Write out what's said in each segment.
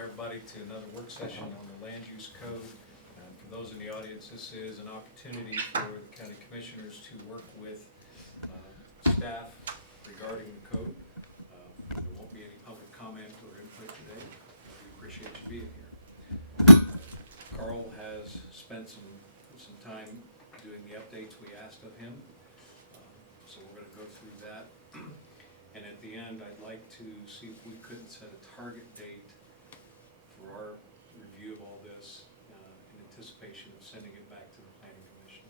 everybody to another work session on the land use code. For those in the audience, this is an opportunity for the county commissioners to work with staff regarding the code. There won't be any public comment or input today. We appreciate you being here. Carl has spent some time doing the updates we asked of him. So we're going to go through that. And at the end, I'd like to see if we couldn't set a target date for our review of all this in anticipation of sending it back to the planning commission.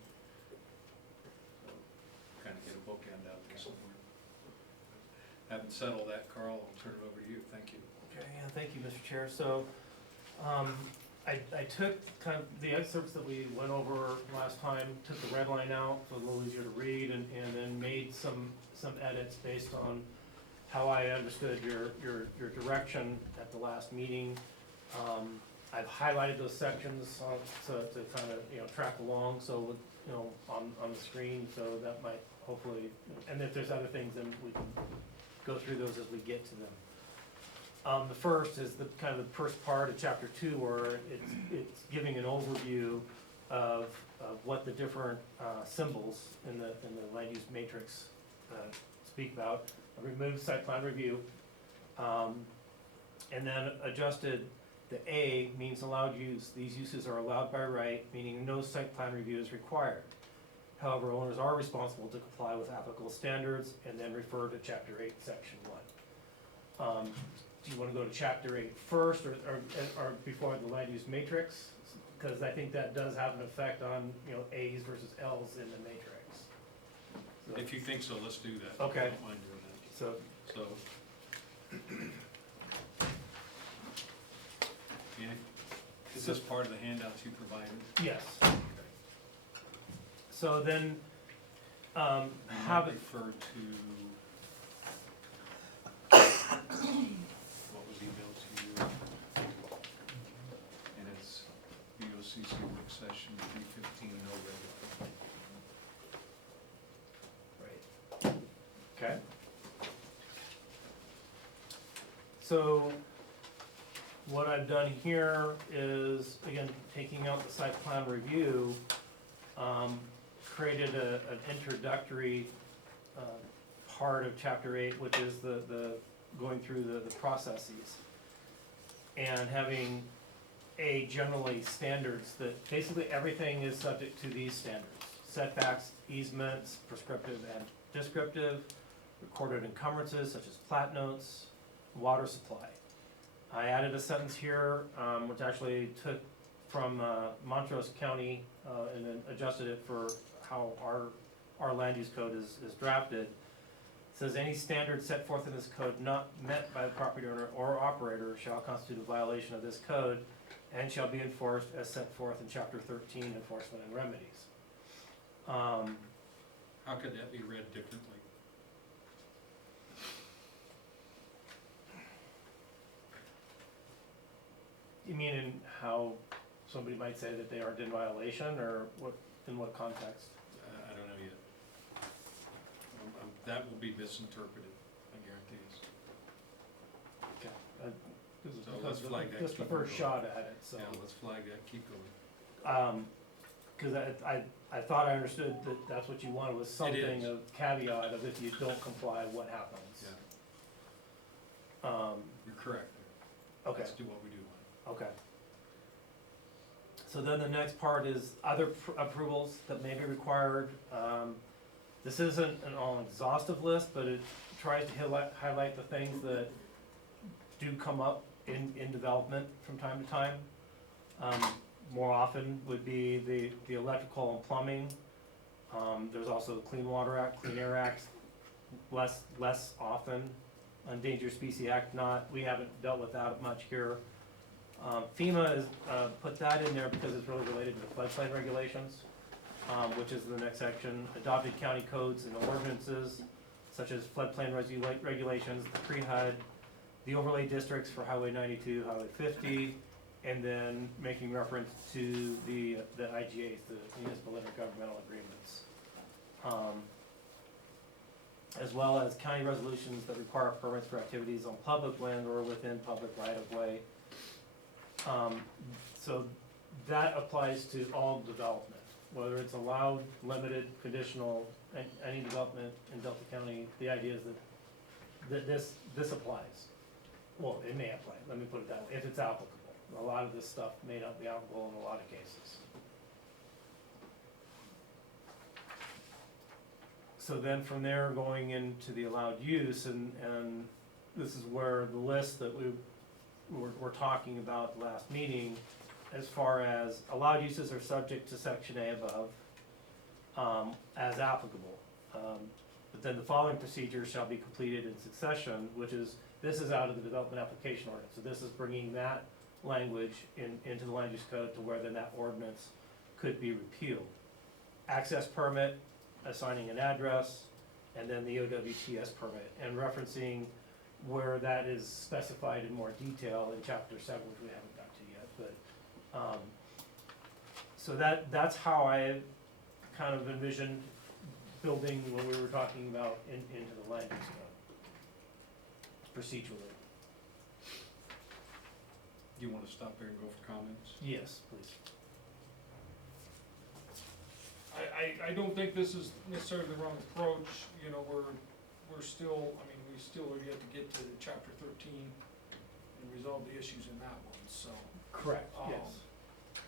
So kind of get a bookend out there somewhere. Having said all that, Carl, I'll turn it over to you. Thank you. Okay, yeah, thank you, Mr. Chair. So, I took kind of the excerpts that we went over last time, took the red line out, so a little easier to read, and then made some edits based on how I understood your direction at the last meeting. I've highlighted those sections to kind of, track along, so, on the screen, so that might hopefully, and if there's other things, then we can go through those as we get to them. The first is the kind of the first part of chapter 2, where it's giving an overview of what the different symbols in the land use matrix speak about. I removed site plan review, and then adjusted the A means allowed use. These uses are allowed by right, meaning no site plan review is required. However, owners are responsible to comply with applicable standards, and then refer to chapter 8, section 1. Do you want to go to chapter 8 first, or before the land use matrix? Because I think that does have an effect on, A's versus L's in the matrix. So, If you think so, let's do that. Okay. I don't mind doing that. So, yeah, is this part of the handouts you provided? yes. Okay. So then, You have might it, refer to what was emailed to you, and it's BoCC work session 315 no red line. right. Okay. So what I've done here is, again, taking out the site plan review, created an introductory part of chapter 8, which is the going through the processes, and having generally standards that basically everything is subject to these standards: setbacks, easements, prescriptive and descriptive, recorded encumbrances such as plat notes, water supply. I added a sentence here, which actually took from Montrose County and then adjusted it for how our land use code is drafted. It says any standard set forth in this code not met by the property owner or operator shall constitute a violation of this code and shall be enforced as set forth in chapter 13, enforcement and remedies. How could that be read differently? You mean in how somebody might say that they aren't in violation, or what, in what context? I don't know yet. That will be misinterpreted, I guarantee you. Okay. So let's flag that. Just the Keep first going. shot at it, so. Yeah, let's flag that, keep going. Cause I thought I understood that that's what you wanted, was something is. of caveat of if you don't comply, what happens? Yeah, you're correct. Okay, Let's do what we do want. okay. So then the next part is other approvals that may be required. This isn't an all exhaustive list, but it tries to highlight the things that do come up in development from time to time. More often would be the electrical and plumbing. There's also the Clean Water Act, Clean Air Act, less often. Endangered Species Act, we haven't dealt with that much here. FEMA has put that in there because it's really related to the floodplain regulations, which is the next section. Adopted county codes and ordinances, such as floodplain regulations, the pre-HUD, the overlay districts for Highway 92, Highway 50, and then making reference to the IGAs, the municipal intergovernmental agreements. As well as county resolutions that require permits for activities on public land or within public right-of-way. So that applies to all development, whether it's allowed, limited, conditional, any development in Delta County. The idea is that this applies. Well, it may apply, let me put it that way, if it's applicable. A lot of this stuff may not be applicable in a lot of cases. So then from there, going into the allowed use, and this is where the list that we're talking about last meeting, as far as allowed uses are subject to section A above, as applicable. But then the following procedures shall be completed in succession, this is out of the development application ordinance. So this is bringing that language into the land use code to where then that ordinance could be repealed. Access permit, assigning an address, and then the OWTS permit, and referencing where that is specified in more detail in chapter 7, which we haven't got to yet, but, so that's how I kind of envisioned building what we were talking about into the land use code, procedurally. Do you wanna stop there and go for comments? Yes, please. I don't think this is necessarily the wrong approach, you know, we're still, I mean, we still are yet to get to chapter 13 and resolve the issues in that one, so. Correct, yes.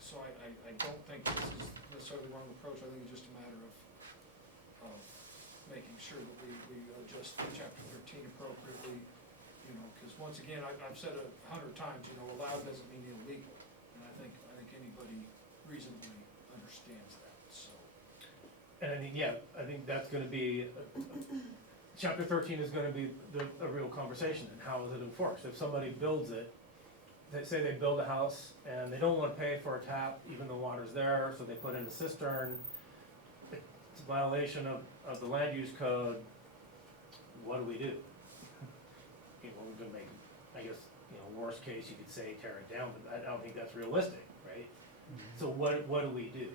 So I don't think this is necessarily the wrong approach, I think it's just a matter of making sure that we adjust chapter 13 appropriately, you know, cause once again, I've said 100 times, you know, allowed doesn't mean illegal, and I think anybody reasonably understands that, so. And I think that's gonna be, chapter 13 is gonna be a real conversation, and how is it enforced? If somebody builds it, they say they build a house, and they don't wanna pay for a tap, even though water's there, so they put in a cistern. It's a violation of the land use code, what do we do? You know, we're gonna make, I guess, you know, worst case, you could say tear it down, but I don't think that's realistic, right? So what do we do?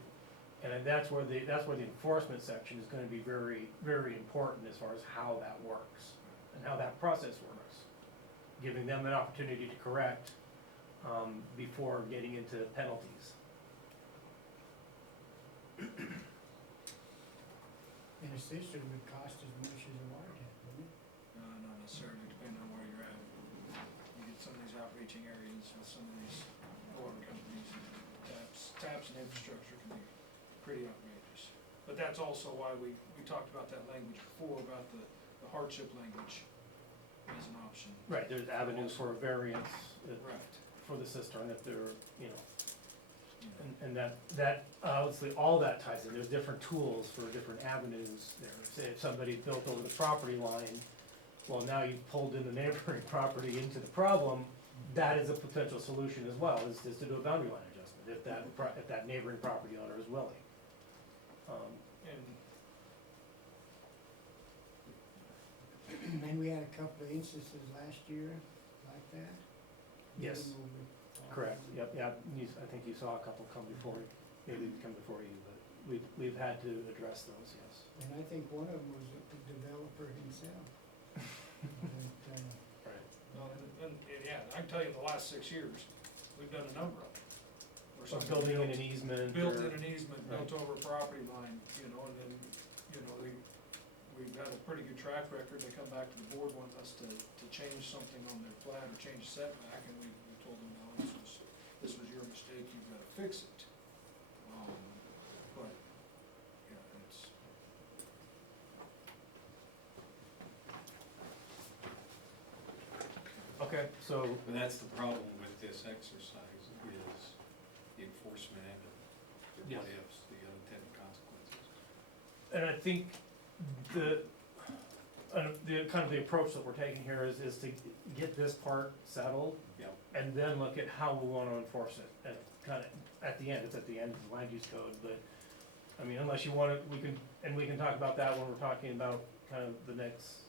And then that's where the enforcement section is gonna be very, very important as far as how that works, and how that process works. Giving them an opportunity to correct, before getting into penalties. And a cistern would cost as much as a water tap, wouldn't it? Not necessarily, depending on where you're at. You get some of these outreaching areas with some of these water companies, taps and infrastructure can be pretty outrageous. But that's also why we talked about that language before, about the hardship language as an option. Right, there's avenues for a variance Right. for the cistern if they're, you know, You know, and that, obviously, all that ties in, there's different tools for different avenues there. Say if somebody built over the property line, well, now you've pulled in the neighboring property into the problem, that is a potential solution as well, is to do a boundary line adjustment, if that neighboring property owner is willing. And And we had a couple of instances last year like that. Yes. Moving over. Correct, yep, I think you saw a couple come before, maybe come before you, but we've had to address those, yes. And I think one of them was the developer himself. But, Right. well, and yeah, I can tell you in the last 6 years, we've done a number of them. Where Or somebody building in built- an easement. Built or- in an easement, built over a property line, you know, and then, you know, we've had a pretty good track record, they come back to the board, want us to change something on their plat or change a setback, and we told them, no, this was your mistake, you've gotta fix it. But, yeah, it's. Okay, so, But that's the problem with this exercise, is the enforcement and the Yes. what ifs, the unintended consequences. and I think the kind of the approach that we're taking here is to get this part settled, Yep. and then look at how we wanna enforce it, at the end, it's at the end of the land use code, but, I mean, unless you wanna, we can talk about that when we're talking about kind of the next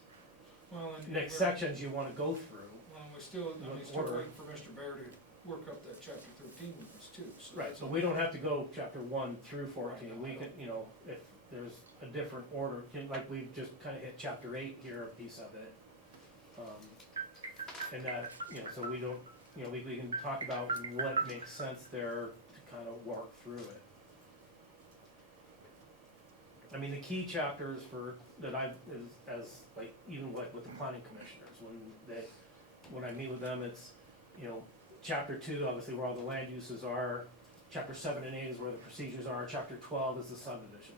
Well, and. next we're- sections you wanna go through. Well, we're still Order. waiting for Mr. Bear to work up that chapter 13 with us too, so. Right, that's so all. we don't have to go chapter 1 through 14, Right, we no. can, you know, if there's a different order, like we've just kinda hit chapter 8 here, a piece of it. And that, you know, so you know, we can talk about what makes sense there to kind of work through it. I mean, the key chapters that I, is, as, like, even like with the planning commissioners, when I meet with them, it's, you know, chapter 2, obviously where all the land uses are, chapter 7 and 8 is where the procedures are, chapter 12 is the subdivision.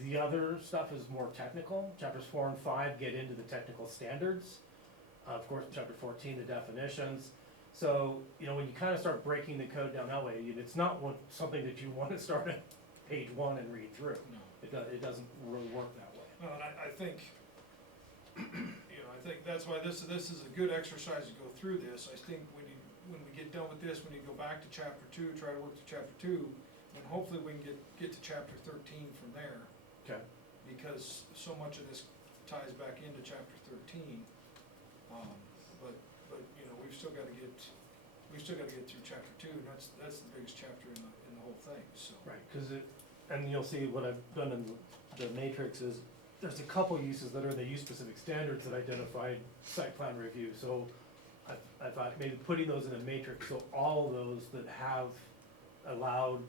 The other stuff is more technical, chapters 4 and 5 get into the technical standards, of course, chapter 14, the definitions. So, you know, when you kind of start breaking the code down that way, it's not something that you want to start at page 1 and read through. No. It doesn't really work that way. No, and I think, you know, I think that's why this is a good exercise to go through this. I think when we get done with this, we need to go back to chapter 2, try to work to chapter 2, and hopefully we can get to chapter 13 from there. Okay. Because so much of this ties back into chapter 13. But, you know, we've still gotta get through chapter 2, and that's the biggest chapter in the whole thing, so. Right, and you'll see what I've done in the matrix is, there's a couple uses that are the use-specific standards that identified site plan review, so I thought maybe putting those in a matrix, so all of those that have allowed,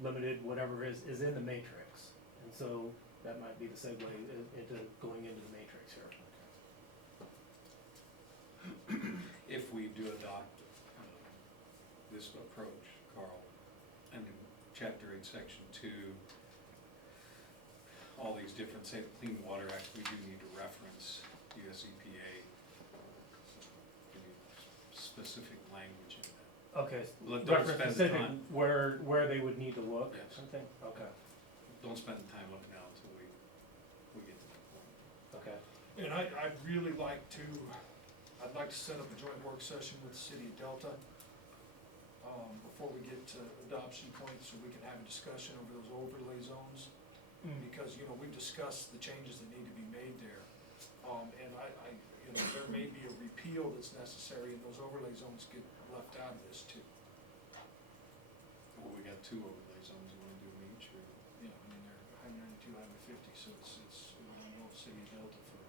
limited, whatever is in the matrix. And so that might be the segue into going into the matrix here. If we do adopt this approach, Carl, and in chapter 8, section 2, all these different, say, Clean Water Act, we do need to reference US EPA, specific language in that. Okay, Don't reference spend the specific time. where they would need to look, Yes. I think, okay, Don't spend the time looking out until we get to that point. okay. And I'd really like to, I'd like to set up a joint work session with the city of Delta, before we get to adoption point, so we can have a discussion over those overlay zones. Because, you know, we've discussed the changes that need to be made there. And I, you know, there may be a repeal that's necessary, and those overlay zones get left out of this too. Well, we got 2 overlay zones, you wanna do them each, or? Yeah, I mean, they're Highway 92, Highway 50, so we don't know the city of Delta for.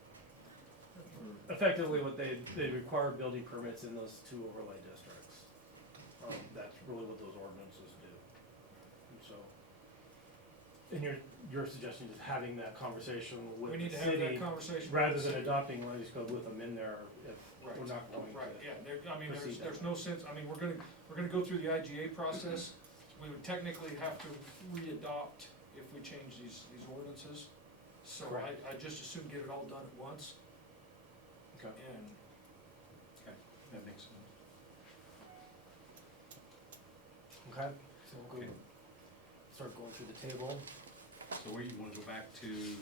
Effectively, what they require building permits in those 2 overlay districts. That's really what those ordinances do. And so, and your suggestion is having that conversation with We the need to have that city, conversation. with rather the than city. adopting land use code with them in there if Right. we're not going to. Right, yeah, I mean, proceed there's that no way. sense, I mean, we're gonna go through the IGA process. We would technically have to re-adopt if we change these ordinances. So Correct. I just as soon get it all done at once, Okay. and Okay, that makes sense. Okay, so we'll Okay. go, start going through the table. So where you wanna go back to,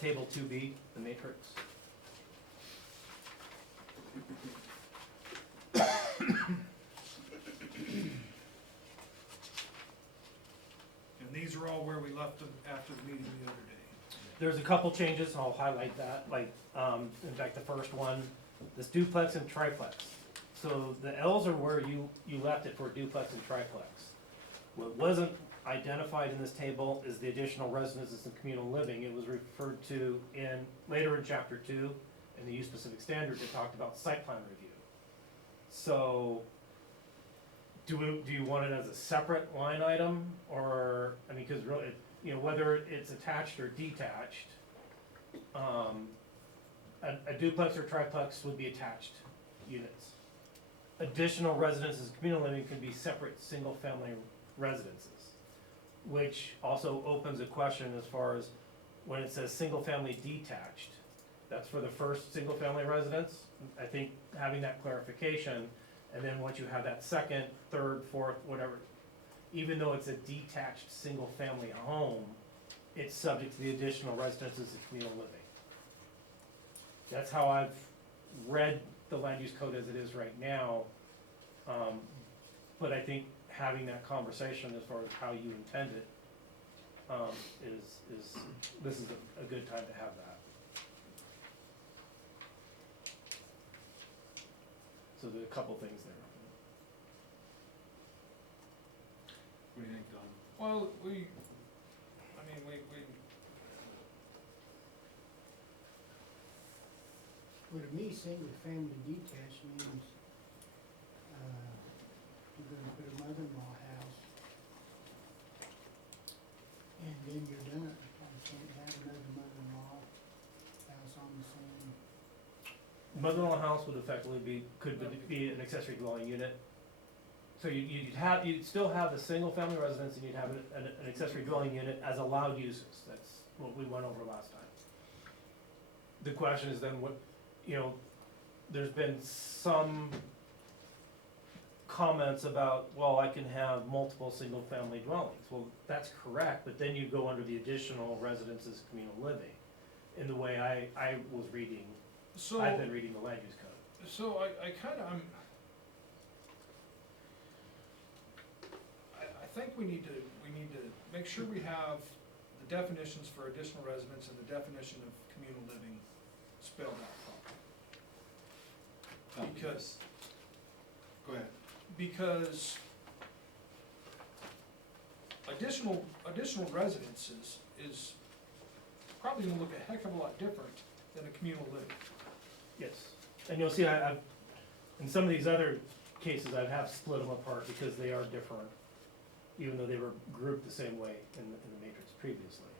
Table 2B, the matrix. and these are all where we left them after the meeting the other day. There's a couple changes, I'll highlight that, like, in fact, the first one, this duplex and triplex. So the L's are where you left it for duplex and triplex. What wasn't identified in this table is the additional residences and communal living. It was referred to later in chapter 2, in the use-specific standards, it talked about site plan review. So, do you want it as a separate line item, or, I mean, cause really, you know, whether it's attached or detached, a duplex or triplex would be attached units. Additional residences and communal living can be separate, single-family residences, which also opens a question as far as when it says single-family detached, that's for the first single-family residence. I think having that clarification, and then once you have that second, third, fourth, whatever, even though it's a detached, single-family home, it's subject to the additional residences and communal living. That's how I've read the land use code as it is right now. But I think having that conversation as far as how you intend it, this is a good time to have that. So there's a couple things there. what do you think, Don? Well, we, Well, to me, single family detached means mother-in-law house would effectively be an accessory dwelling unit. So you'd still have the single-family residence, and you'd have an accessory dwelling unit as allowed uses. That's what we went over last time. The question is then there's been some comments about, well, I can have multiple single-family dwellings. Well, that's correct, but then you go under the additional residences communal living, in the way I was reading, So, I've been reading the land use code. so I kinda, I think we need to make sure we have the definitions for additional residence and the definition of communal living spelled out properly. Because, Go ahead. because additional residences is probably gonna look a heck of a lot different than a communal living. Yes, and you'll see, I've, in some of these other cases, I have split them apart because they are different, even though they were grouped the same way in the matrix previously.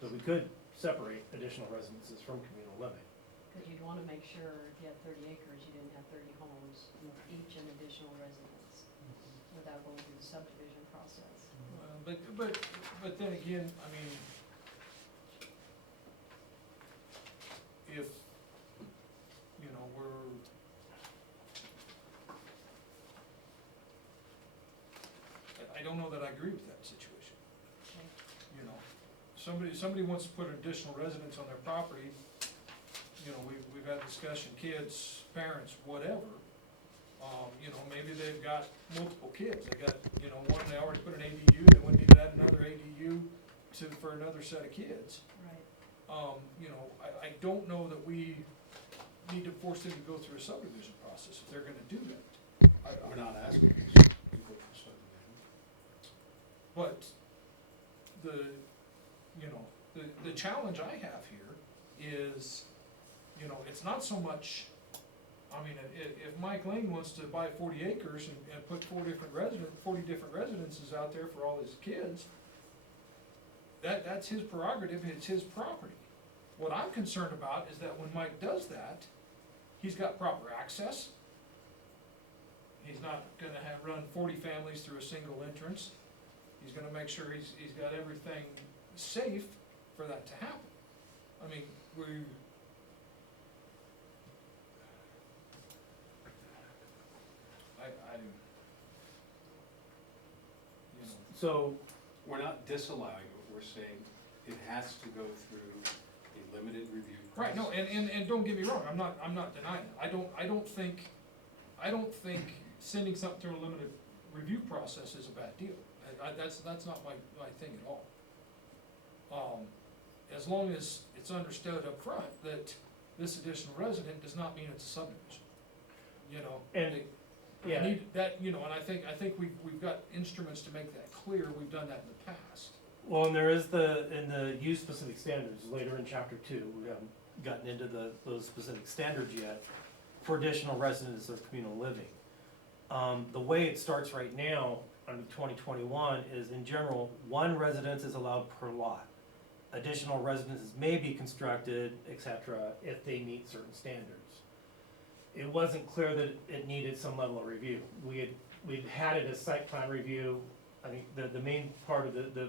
So we could separate additional residences from communal living. Cause you'd wanna make sure if you had 30 acres, you didn't have 30 homes, each an additional residence, without going through the subdivision process. But then again, I mean, if, I don't know that I agree with that situation. Okay. Somebody wants to put an additional residence on their property, we've had discussion, kids, parents, whatever. Maybe they've got multiple kids, they got, one, they already put an ADU, they wouldn't need to add another ADU for another set of kids. Right. I don't know that we need to force them to go through a subdivision process if they're gonna do that. We're not asking people for subdivision. But the challenge I have here is, it's not so much, if Mike Lane wants to buy 40 acres and put 40 different residences out there for all his kids, that's his prerogative, it's his property. What I'm concerned about is that when Mike does that, he's got proper access. He's not gonna run 40 families through a single entrance. He's gonna make sure he's got everything safe for that to happen. So, We're not disallowing it, we're saying it has to go through a limited review Right, process. no, and don't get me wrong, I'm not denying it. I don't think sending something through a limited review process is a bad deal. That's not my thing at all. As long as it's understood up front that this additional resident does not mean it's a subdivision. And, I yeah, need that, and I think we've got instruments to make that clear, we've done that in the past. well, and there is in the use specific standards, later in chapter 2, we haven't gotten into those specific standards yet, for additional residences of communal living. The way it starts right now, under 2021, is in general, 1 residence is allowed per lot. Additional residences may be constructed, et cetera, if they meet certain standards. It wasn't clear that it needed some level of review. We'd had it as site plan review. I think the main part of the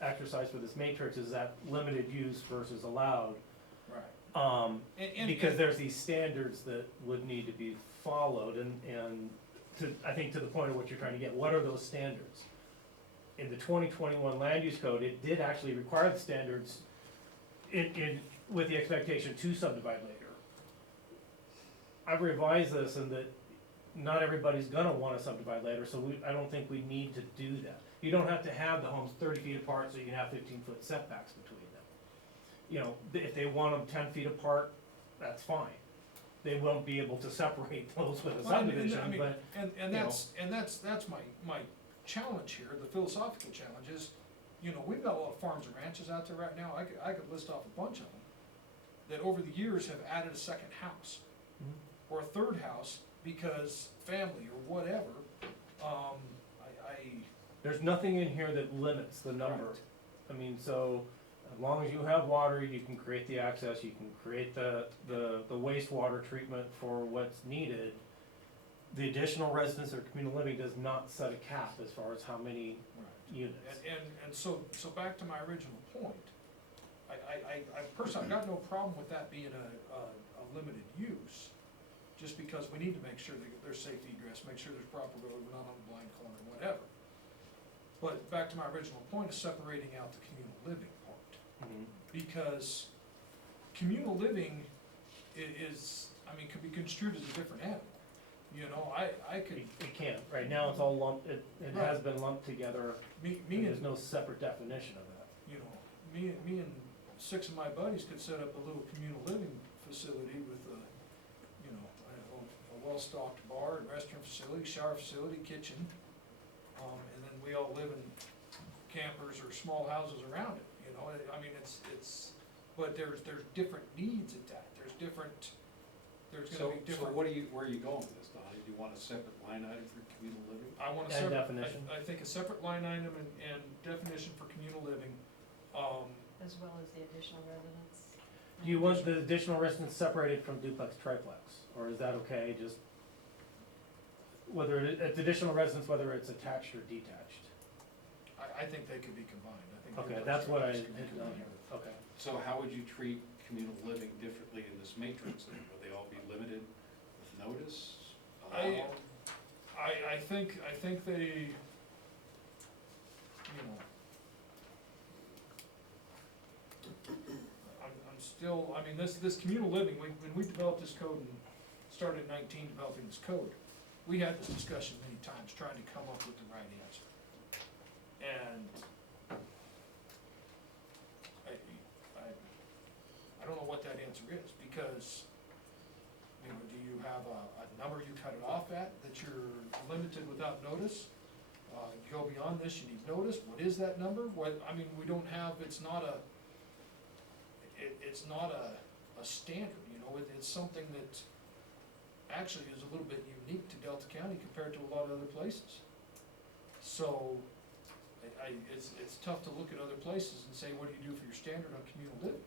exercise for this matrix is that limited use versus allowed. Right. Because there's these standards that would need to be followed, and I think to the point of what you're trying to get, what are those standards? In the 2021 land use code, it did actually require the standards with the expectation to subdivide later. I've revised this in that not everybody's gonna wanna subdivide later, so I don't think we need to do that. You don't have to have the homes 30 feet apart so you can have 15-foot setbacks between them. If they want them 10 feet apart, that's fine. They won't be able to separate those with a subdivision, but, And that's my challenge here, the philosophical challenge is, we've got a lot of farms and ranches out there right now, I could list off a bunch of them, that over the years have added a second house, or a third house, because family or whatever, there's nothing in here that limits the number. Right. I mean, so, As long as you have water, you can create the access, you can create the wastewater treatment for what's needed. The additional residence or communal living does not set a cap as far as how many units. And so back to my original point, I personally, I've got no problem with that being a limited use, just because we need to make sure that there's safety egress, make sure there's proper road, we're not on a blind corner, whatever. But back to my original point of separating out the communal living part, Mhm. because communal living is, I mean, could be construed as a different animal. You know, I could, It can't, right now it's all lumped, it has been lumped together, me and there's and, no separate definition of that. you know, me and 6 of my buddies could set up a little communal living facility with a, you know, a well-stocked bar and restroom facility, shower facility, kitchen. And then we all live in campers or small houses around it, you know, I mean, it's, but there's different needs at that, there's gonna So be different. where are you going with this, Donnie? Do you want a separate line item for communal living? I want a And separate, definition. I think a separate line item and definition for communal living, As well as the additional residence. Do you want the additional residence separated from duplex triplex, or is that okay, just whether it's additional residence, whether it's attached or detached? I think they could be combined, I think. Okay, duplex that's what I triplex could be had done combined. here, okay. So how would you treat communal living differently in this matrix then? Would they all be limited with notice? Allowed? I think they, you know, I'm still, I mean, this communal living, when we developed this code and started in 19 developing this code, we had this discussion many times, trying to come up with the right answer. And I don't know what that answer is, because, you know, do you have a number you cut it off at, that you're limited without notice? You go beyond this, you need notice, what is that number? What, I mean, we don't have, it's not a standard, you know, it's something that actually is a little bit unique to Delta County compared to a lot of other places. So, it's tough to look at other places and say, what do you do for your standard on communal living?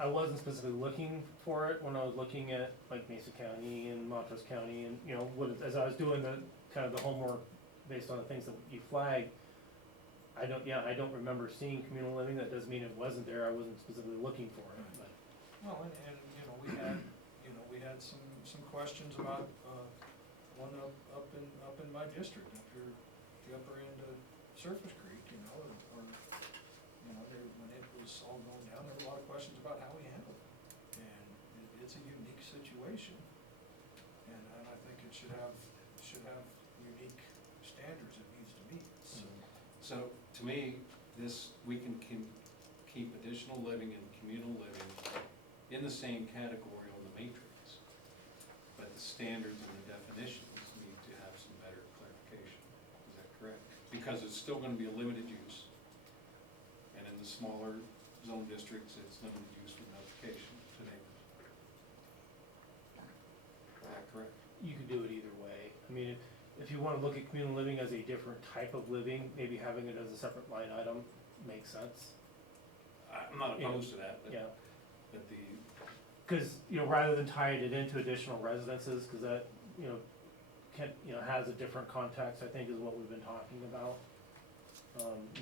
I wasn't specifically looking for it when I was looking at like Mesa County and Montrose County, and, you know, as I was doing the, kind of the homework based on the things that you flagged, I don't remember seeing communal living. That doesn't mean it wasn't there, I wasn't specifically looking for it, but. Well, and, you know, we had some questions about, one up in my district, up here, the upper end of Surface Creek, you know, or, you know, when it was all going down, there were a lot of questions about how we handled it. And it's a unique situation, and I think it should have unique standards it needs to meet, so. So, to me, we can keep additional living and communal living in the same category on the matrix, but the standards and the definitions need to have some better clarification. Is that correct? Because it's still gonna be a limited use, and in the smaller zone districts, it's limited use with notification to neighbors. Is that correct? You could do it either way. I mean, if you wanna look at communal living as a different type of living, maybe having it as a separate line item makes sense. I'm not opposed to that, but, Yeah, but the, cause, you know, rather than tying it into additional residences, cause that, you know, has a different context, I think is what we've been talking about.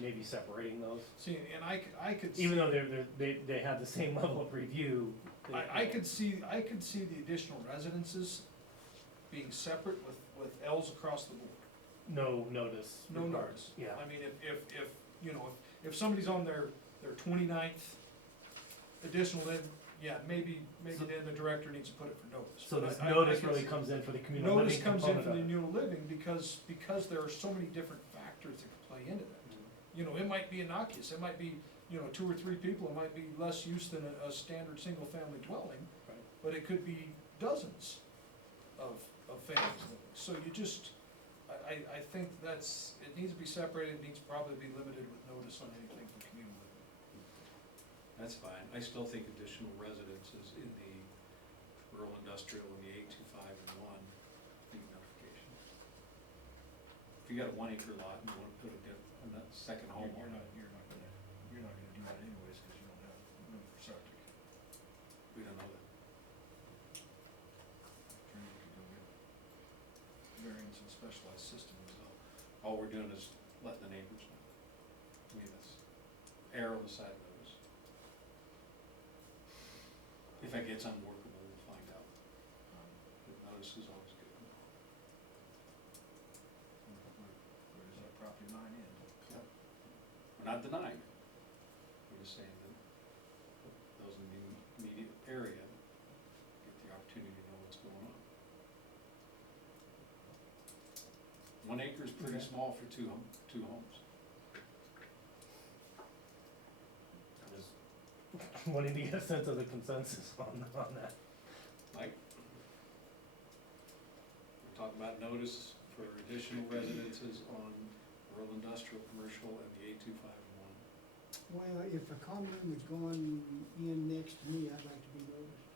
Maybe separating those, See, and I could see. even though they have the same level of review. I could see the additional residences being separate with Ls across the board. No notice. No required. notice. Yeah. I mean, if, you know, if somebody's on their 29th additional live, yeah, maybe So- then the director needs to put it for notice. So But this I notice could really see- comes in for the communal living Notice comes in component for of the it. communal living because there are so many different factors that could play into that. You know, it might be innocuous, it might be, you know, 2 or 3 people, it might be less use than a standard single-family dwelling, Right. but it could be dozens of families living. So you just, I think it needs to be separated, it needs to probably be limited with notice on anything for communal living. that's fine. I still think additional residences in the rural industrial and the 825 and 1 need notification. If you got a 1 acre lot and you wanna put a second home on it, You're not gonna, that anyways, cause you don't have room for septic. We don't know that. Or you could go get variance and specialized systems. All we're doing is letting the neighbors know. I mean, that's err on the side of notice. If it gets unworkable, we'll find out. But notice is always good. Where does that property line end? We're not denying it. We're just saying that those in the immediate area get the opportunity to know what's going on. 1 acre is pretty Okay. small for two homes. I'm just wanting to get a sense of the consensus on that. Mike? We're talking about notice for additional residences on rural industrial, commercial, and the A25 Well, if a commune was going in next to me, I'd like to be noticed.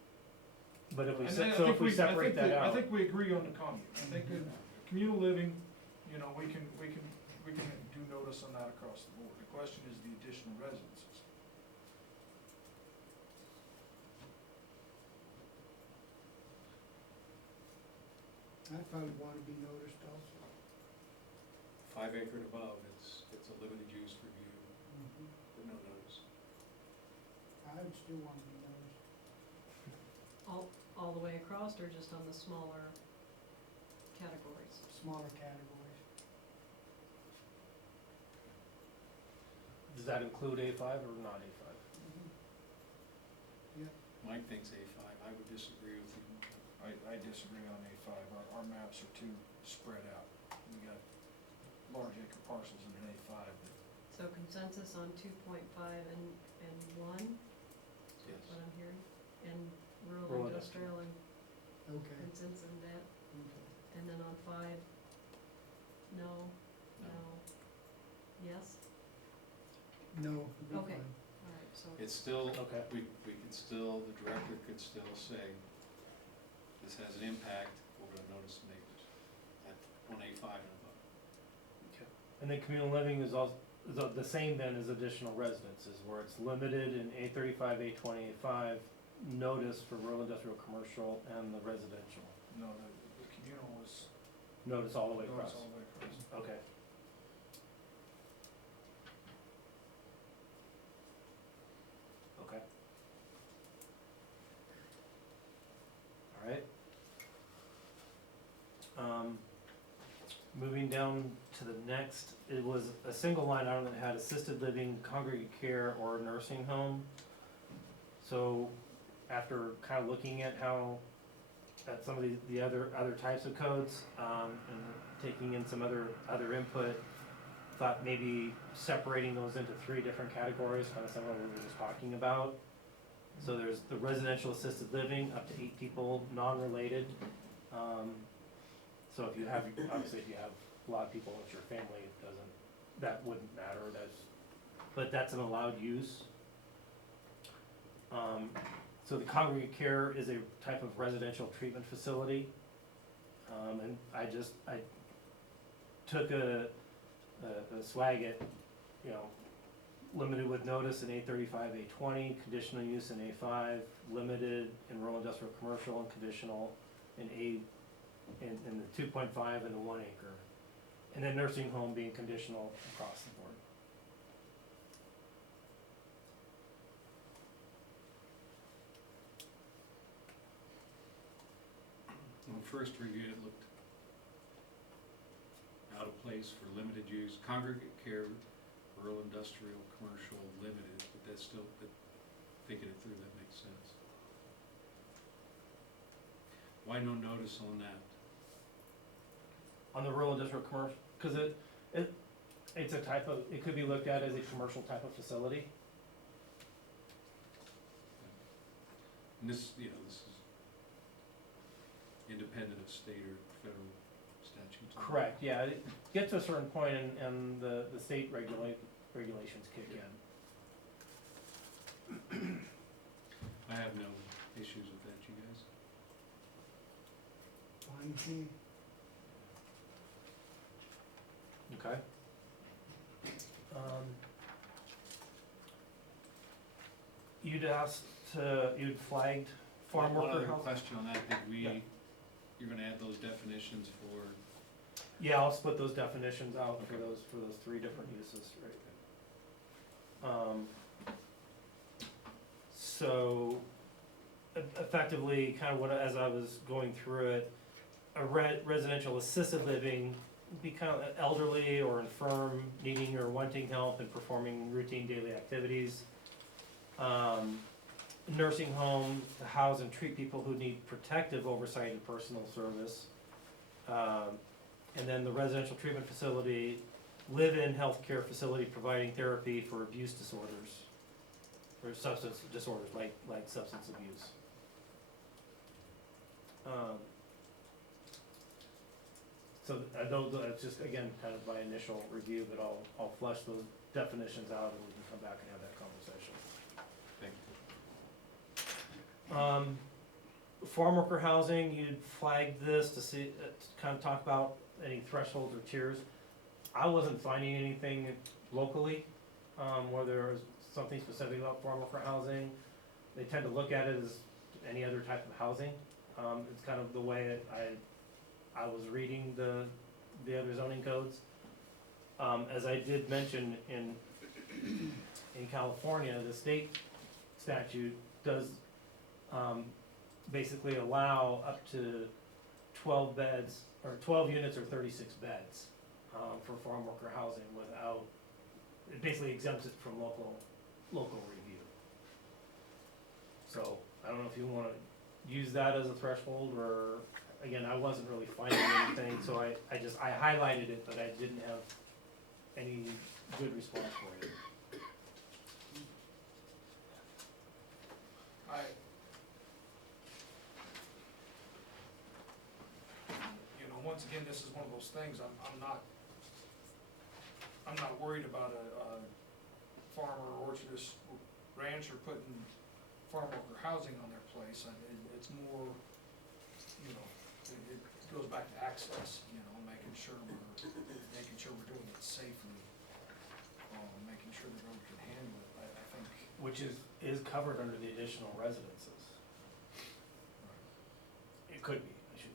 But if we, And then I so think if we I separate think that I out, think we agree on the commune. I think that communal living, you know, we can do notice on that across the board. The question is the additional residences. I'd probably want to be noticed also. 5 acre and above, it's a limited use review, but no notice. I would still want to be noticed. All the way across or just on the smaller categories? Smaller categories. does that include A5 or not A5? Mike thinks A5, I would disagree with you. I disagree on A5. Our maps are too spread out. We got large acre parcels in an A5 that So consensus on 2.5 and 1, is Yes. what I'm hearing? And rural Rural industrial and Okay, consensus on that, okay. and then on 5, no, No. no, yes? No, be Okay. fine. All right, so, It's still, Okay. we could still, the director could still say, this has an impact, we're gonna notice the neighbors at 1A5 and above. And then communal living is also, the same then as additional residences, where it's limited in A35, A20, A5, notice for rural industrial, commercial, and the residential. no, the communal was Notice all the way notice across. all the way across. Okay. Okay. All right. Moving down to the next, it was a single line item that had assisted living, congregate care, or nursing home. So after kind of looking at at some of the other types of codes, and taking in some other input, thought maybe separating those into 3 different categories, kind of similar to what we were just talking about. So there's the residential assisted living, up to 8 people, non-related. So if you have, obviously if you have a lot of people with your family, that wouldn't matter, but that's an allowed use. So the congregate care is a type of residential treatment facility. And I took a swag at, limited with notice in A35, A20, conditional use in A5, limited in rural industrial commercial, and conditional in in the 2.5 and the 1 acre. And then nursing home being conditional across the board. When we first reviewed it, looked out of place for limited use, congregate care, rural industrial, commercial, limited, but that's still, but thinking it through, that makes sense. Why no notice on that? On the rural industrial commercial, cause it's a type of, it could be looked at as a commercial type of facility. And this, this is independent of state or federal statutes. Correct, yeah, it gets to a certain point and the state regulations kick in. I have no issues with that, you guys? Fine, see, Okay. you'd asked you'd flagged farm One worker other housing. question on that, Yeah. you're gonna add those definitions for, Yeah, I'll split those definitions out for those three different uses, right? So, effectively, kind of what, as I was going through it, a residential assisted living, be kind of elderly or infirm, needing or wanting help in performing routine daily activities. Nursing home to house and treat people who need protective oversight and personal service. And then the residential treatment facility, live-in healthcare facility providing therapy for abuse disorders, for substance disorders like substance abuse. So I know that's just, again, kind of my initial review, but I'll flesh those definitions out and we can come back and have that conversation. thank you. Farm worker housing, you'd flagged this to see, to kind of talk about any thresholds or tiers. I wasn't finding anything locally, where there was something specific about farm worker housing. They tend to look at it as any other type of housing. It's kind of the way I was reading the other zoning codes. As I did mention in California, the state statute does, basically allow up to 12 beds, or 12 units or 36 beds, for farm worker housing without, it basically exempts it from local review. So, I don't know if you wanna use that as a threshold, or, again, I wasn't really finding anything, so I highlighted it, but I didn't have any good response for it. Once again, this is one of those things, I'm not worried about a farmer or orchardist rancher putting farm worker housing on their place. It's more, it goes back to access, making sure we're doing it safely, making sure the road can handle it, I think. Which is covered under the additional residences. It could be, I should,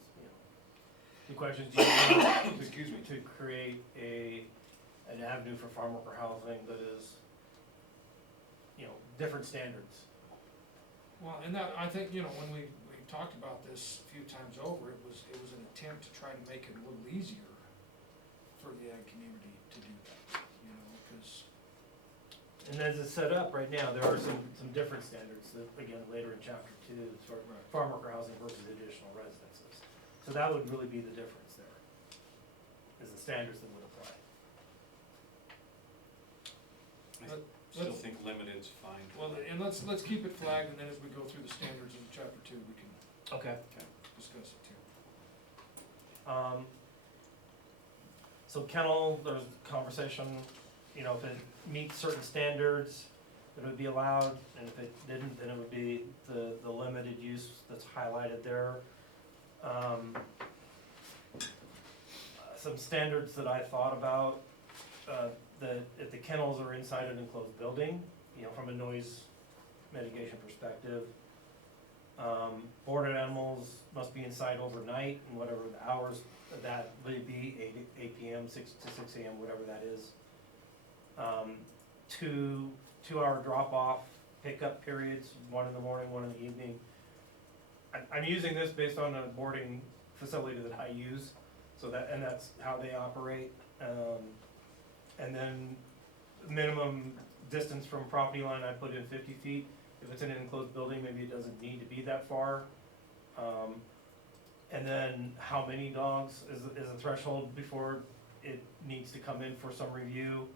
The question is, do you want, excuse me, to create an avenue for farm worker housing that is, different standards? Well, and that, I think, when we talked about this a few times over, it was an attempt to try to make it a little easier for the ag community to do that, because. And as it's set up right now, there are some different standards that, again, later in chapter 2, for farm worker housing versus additional residences. So that would really be the difference there, is the standards that would apply. I still think limited's fine. Well, and let's keep it flagged, and then as we go through the standards in chapter 2, we can Okay. discuss it too. So kennel, there's conversation, if it meets certain standards, it would be allowed, and if it didn't, then it would be the limited use that's highlighted there. Some standards that I thought about, that if the kennels are inside an enclosed building, from a noise mitigation perspective. Boarded animals must be inside overnight, and whatever the hours of that would be, 8 PM, 6 to 6 AM, whatever that is. 2-hour drop-off pickup periods, 1 in the morning, 1 in the evening. I'm using this based on a boarding facility that I use, and that's how they operate. And then minimum distance from property line, I put in 50 feet. If it's in an enclosed building, maybe it doesn't need to be that far. And then how many dogs is a threshold before it needs to come in for some review.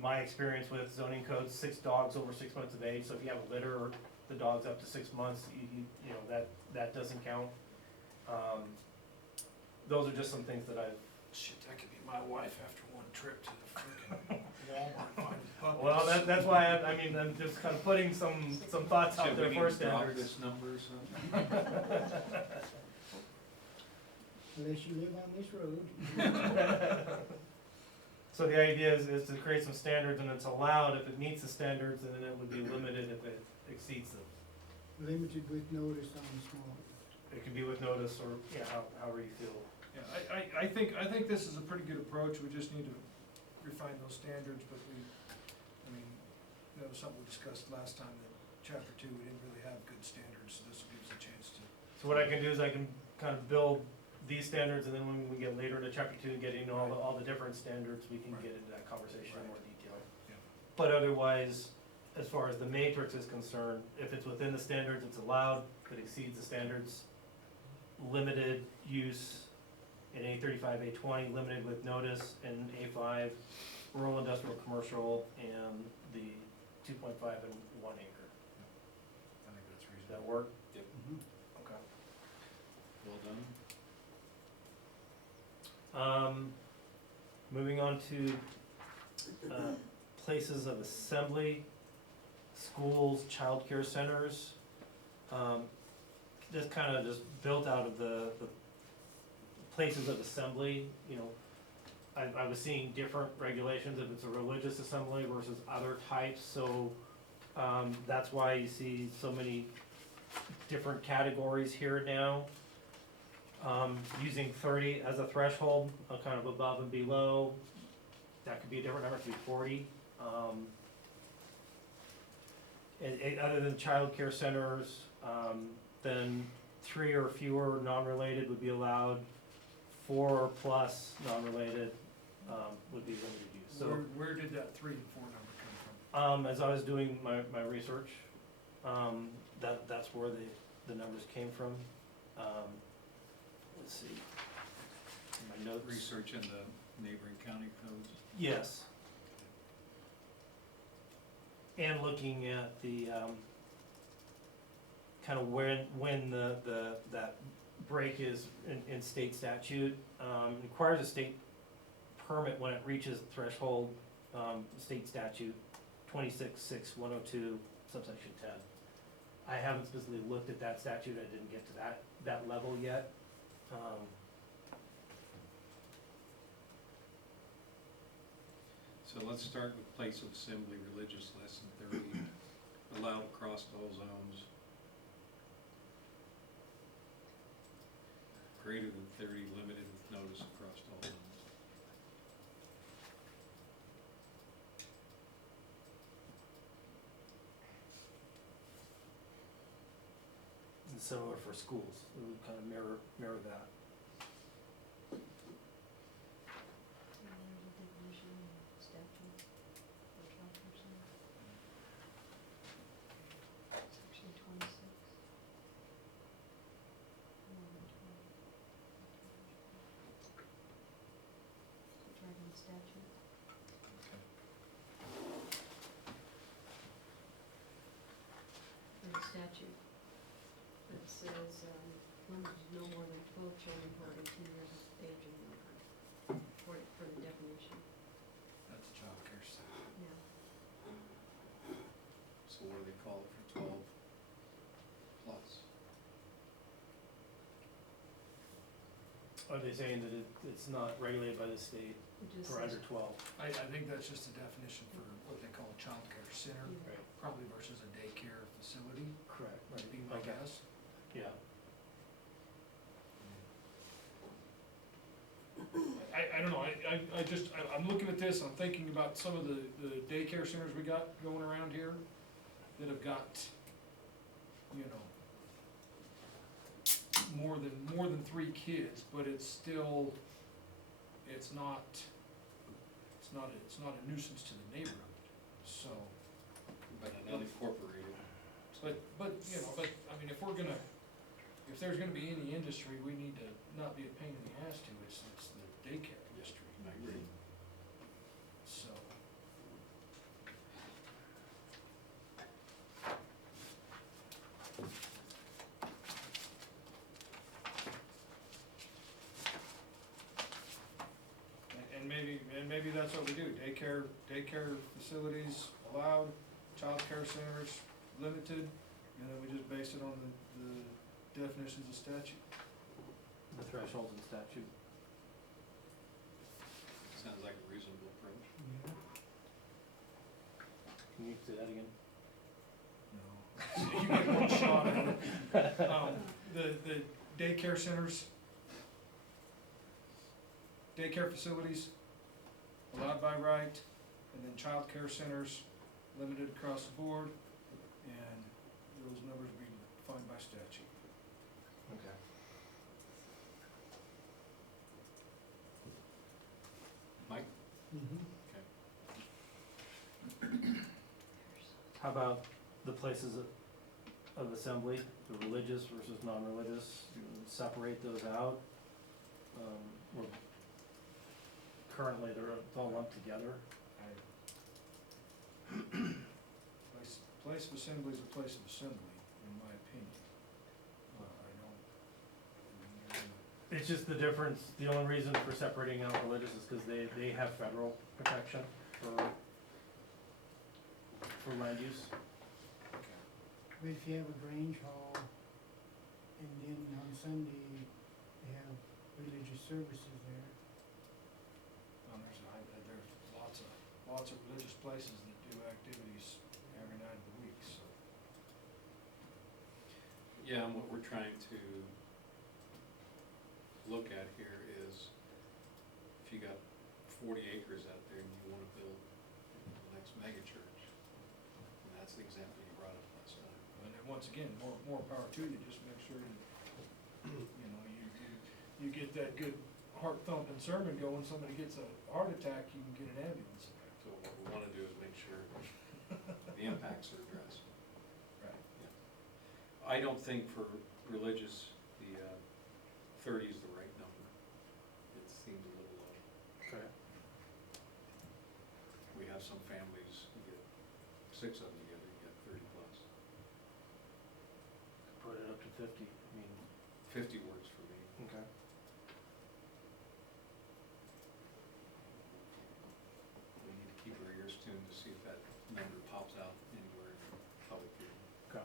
My experience with zoning codes, 6 dogs over 6 months of age, so if you have a litter, the dog's up to 6 months, that doesn't count. Those are just some things that I've. Shit, that could be my wife after one trip to the freaking Walmart finding puppies. Well, that's why I'm just kind of putting some thoughts out there for standards. This number or something? Unless you live on this road. So the idea is to create some standards, and it's allowed if it meets the standards, and then it would be limited if it exceeds them. Limited with notice on small. It can be with notice, or, yeah, however you feel. Yeah, I think this is a pretty good approach, we just need to refine those standards, but I mean, that was something we discussed last time, that chapter 2, we didn't really have good standards, so this will give us a chance to. So what I can do is I can kind of build these standards, and then when we get later into chapter 2 and get into all the different standards, we can Right. get into that conversation in more detail. Yeah. But otherwise, as far as the matrix is concerned, if it's within the standards, it's allowed. If it exceeds the standards, limited use in A35, A20, limited with notice in A5, rural, industrial, commercial, and the 2.5 and 1 acre. I think that's Does that work? Yep. Okay. Well done. Moving on to, places of assembly, schools, childcare centers. This kind of just built out of the places of assembly, you know. I was seeing different regulations if it's a religious assembly versus other types, so, that's why you see so many different categories here now. Using 30 as a threshold, kind of above and below, that could be a different number, it could be 40. Other than childcare centers, then 3 or fewer non-related would be allowed, 4 or plus non-related, would be limited use, so. Where did that 3 and 4 number come from? As I was doing my research, that's where the numbers came from. Let's see, my notes. Research in the neighboring county codes. Yes. And looking at the, kind of when that break is in state statute, requires a state permit when it reaches the threshold, state statute 266102 subsection 10. I haven't specifically looked at that statute, I didn't get to that level yet. So let's start with place of assembly, religious less than 30, allowed across all zones. Greater than 30, limited with notice across all zones. And similar for schools, it would kind of mirror that. There's a definition in statute for childcare center. Section 26. More than 12. It's right in the statute. In the statute, it says, limited to no more than 12 children who are 18 years of age and younger, for the definition, That's childcare center. yeah. So what do they call it for 12 plus? Are they saying that it's not regulated by the state It just for under says, 12? I think that's just a definition for what they call a childcare center, Right. probably versus a daycare facility, Correct. would be my Okay. guess. Yeah. I don't know, I'm looking at this, I'm thinking about some of the daycare centers we got going around here that have got, you know, more than 3 kids, but it's still, it's not a nuisance to the neighborhood, so. But an unincorporated. But, you know, I mean, if there's gonna be any industry we need to not be a pain in the ass to, it's the daycare industry. I agree. So. And maybe that's what we do, daycare facilities allowed, childcare centers limited, and then we just base it on the definitions of statute. The thresholds in statute. Sounds like a reasonable approach. Can you say that again? No. You get one shot at it. The daycare centers, daycare facilities, allowed by right, and then childcare centers, limited across the board, and those numbers be defined by statute. Okay. Mike? Mhm. How about the places of assembly, the religious versus non-religious, separate those out? Or currently, they're all lumped together. Place of assembly is a place of assembly, in my opinion. I don't. It's just the difference, the only reason for separating out religious is because they have federal protection for land use. But if you have a Grange Hall, and then on Sunday, they have religious services there. There's lots of religious places that do activities every night of the week, so. Yeah, and what we're trying to look at here is, if you got 40 acres out there and you wanna build the next mega church, and that's the example you brought up last time. And then once again, more power to you, just make sure that, you get that good heart thumping sermon going, somebody gets a heart attack, you can get an ambulance. So what we wanna do is make sure the impacts are addressed. Right. I don't think for religious, the 30 is the right number. It seems a little low. Okay. We have some families, you get 6 of them together, you get 30 plus. Put it up to 50, I mean, 50 works for me. okay. We need to keep our ears tuned to see if that number pops out anywhere in public view. Okay.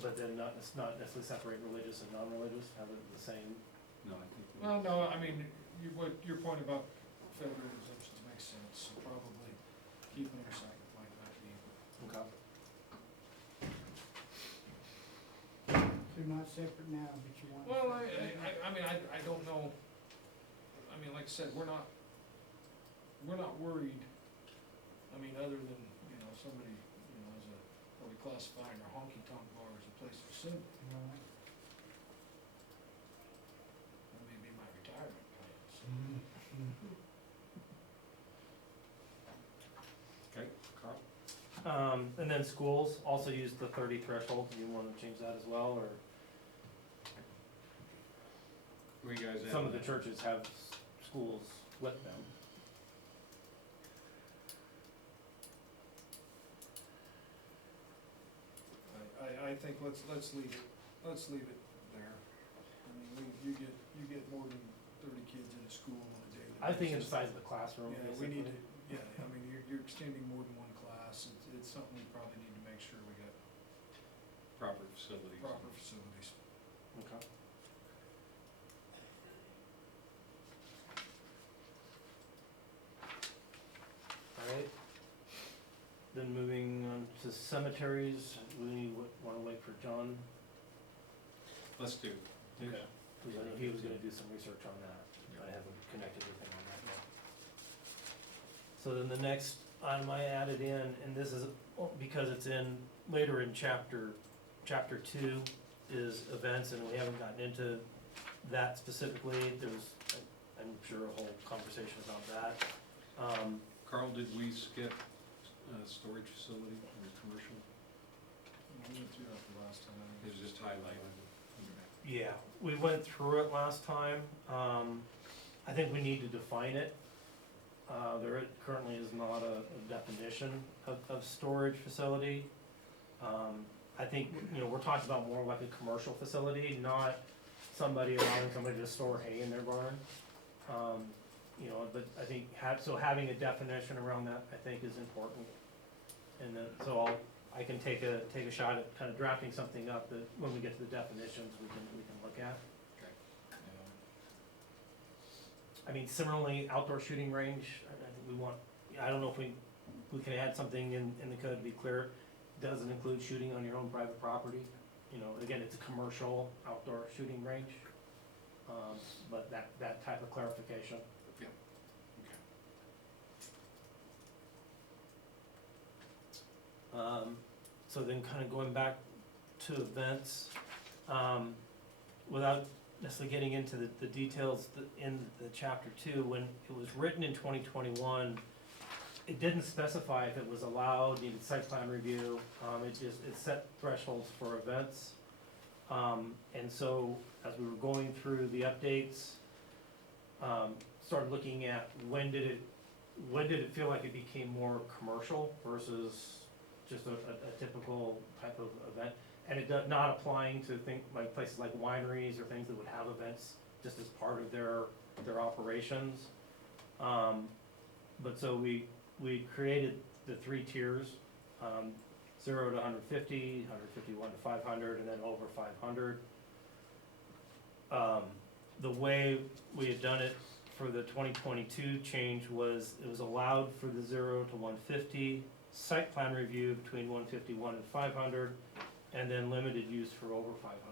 But then it's not necessarily separate religious and non-religious, have it the same. No, I think. Well, no, I mean, your point about federal exemptions makes sense, so probably keeping them separate might be. Okay. They're not separate now, but you want. Well, I mean, I don't know, I mean, like I said, we're not worried, I mean, other than, somebody, as a, are we classifying our honky-tonk bar as a place of assembly? Right. That may be my retirement plans. Okay, Carl? And then schools also use the 30 threshold, do you wanna change that as well, or? Where you guys at? Some of the churches have schools with them. I think let's leave it there. I mean, you get more than 30 kids in a school on a daily basis. I think it's the size of the classroom, Yeah, we need basically. to, I mean, you're extending more than one class, it's something we probably need to make sure we got Proper facilities. proper facilities. Okay. Alright. Then moving on to cemeteries, we wanna wait for John. Let's do. Okay. Cause I know he was gonna do some research on that, I haven't connected with him on that yet. So then the next item I added in, and this is because it's in, later in chapter 2, is events, and we haven't gotten into that specifically, there was, I'm sure, a whole conversation about that. Carl, did we skip storage facility or commercial? We went through that the last time. It was just highlighted. Yeah, we went through it last time, I think we need to define it. There currently is not a definition of storage facility. I think, we're talking about more like a commercial facility, not somebody allowing somebody to store hay in their barn. But I think having a definition around that, I think, is important. And then, so I can take a shot at kind of drafting something up that when we get to the definitions, we can look at. I mean, similarly, outdoor shooting range, I think we want, I don't know if we can add something in the code to be clear. Doesn't include shooting on your own private property, you know, again, it's a commercial outdoor shooting range. But that type of clarification. Yeah. Okay. So then kind of going back to events, without necessarily getting into the details in the chapter 2, when it was written in 2021, it didn't specify if it was allowed, needed site plan review, it set thresholds for events. And so as we were going through the updates, started looking at when did it feel like it became more commercial versus just a typical type of event? And it does not applying to like places like wineries or things that would have events just as part of their operations. But so we created the 3 tiers, 0 to 150, 151 to 500, and then over 500. The way we had done it for the 2022 change was it was allowed for the 0 to 150, site plan review between 151 and 500, and then limited use for over 500.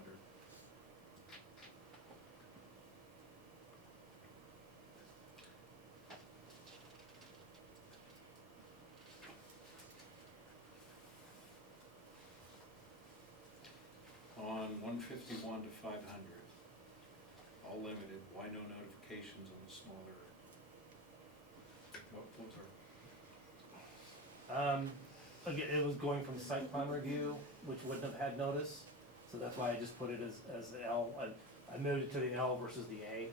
On 151 to 500, all limited, why no notifications on the smaller? What's our? Again, it was going from site plan review, which wouldn't have had notice, so that's why I just put it as the L. I moved it to the L versus the A.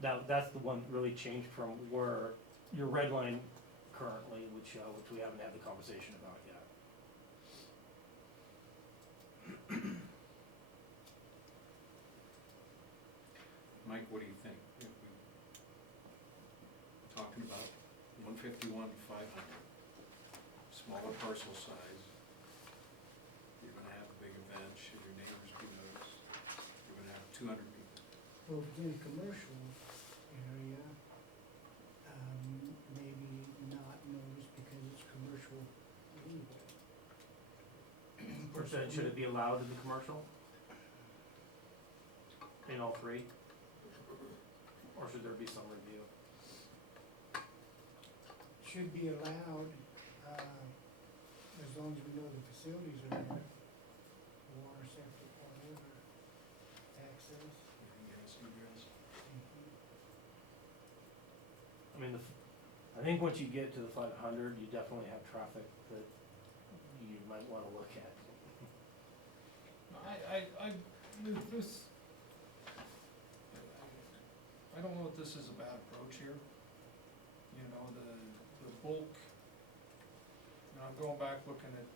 That's the one that really changed from where your red line currently, which we haven't had the conversation about yet. Mike, what do you think? If we talking about 151 to 500, smaller parcel size. You're gonna have a big event, should your neighbors be noticed? You're gonna have 200 people. Well, if it's in a commercial area, maybe not noticed because it's commercial anyway. Or should it be allowed in the commercial? In all 3? Or should there be some review? Should be allowed, as long as we know the facilities are there, water, septic, whatever, access. I mean, I think once you get to the 500, you definitely have traffic that you might wanna look at. This, I don't know if this is a bad approach here. You know, the bulk, you know, I'm going back looking at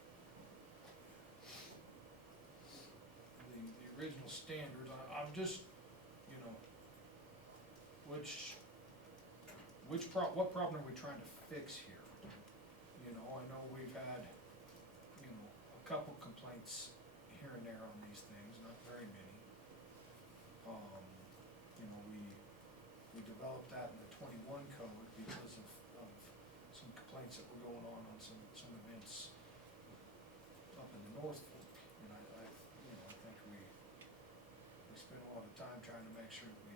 the original standards, I'm just, you know, what problem are we trying to fix here? You know, I know we've had, you know, a couple complaints here and there on these things, not very many. You know, we developed that in the 21 code because of some complaints that were going on some events up in the North Fork. And you know, I think we spent a lot of time trying to make sure that we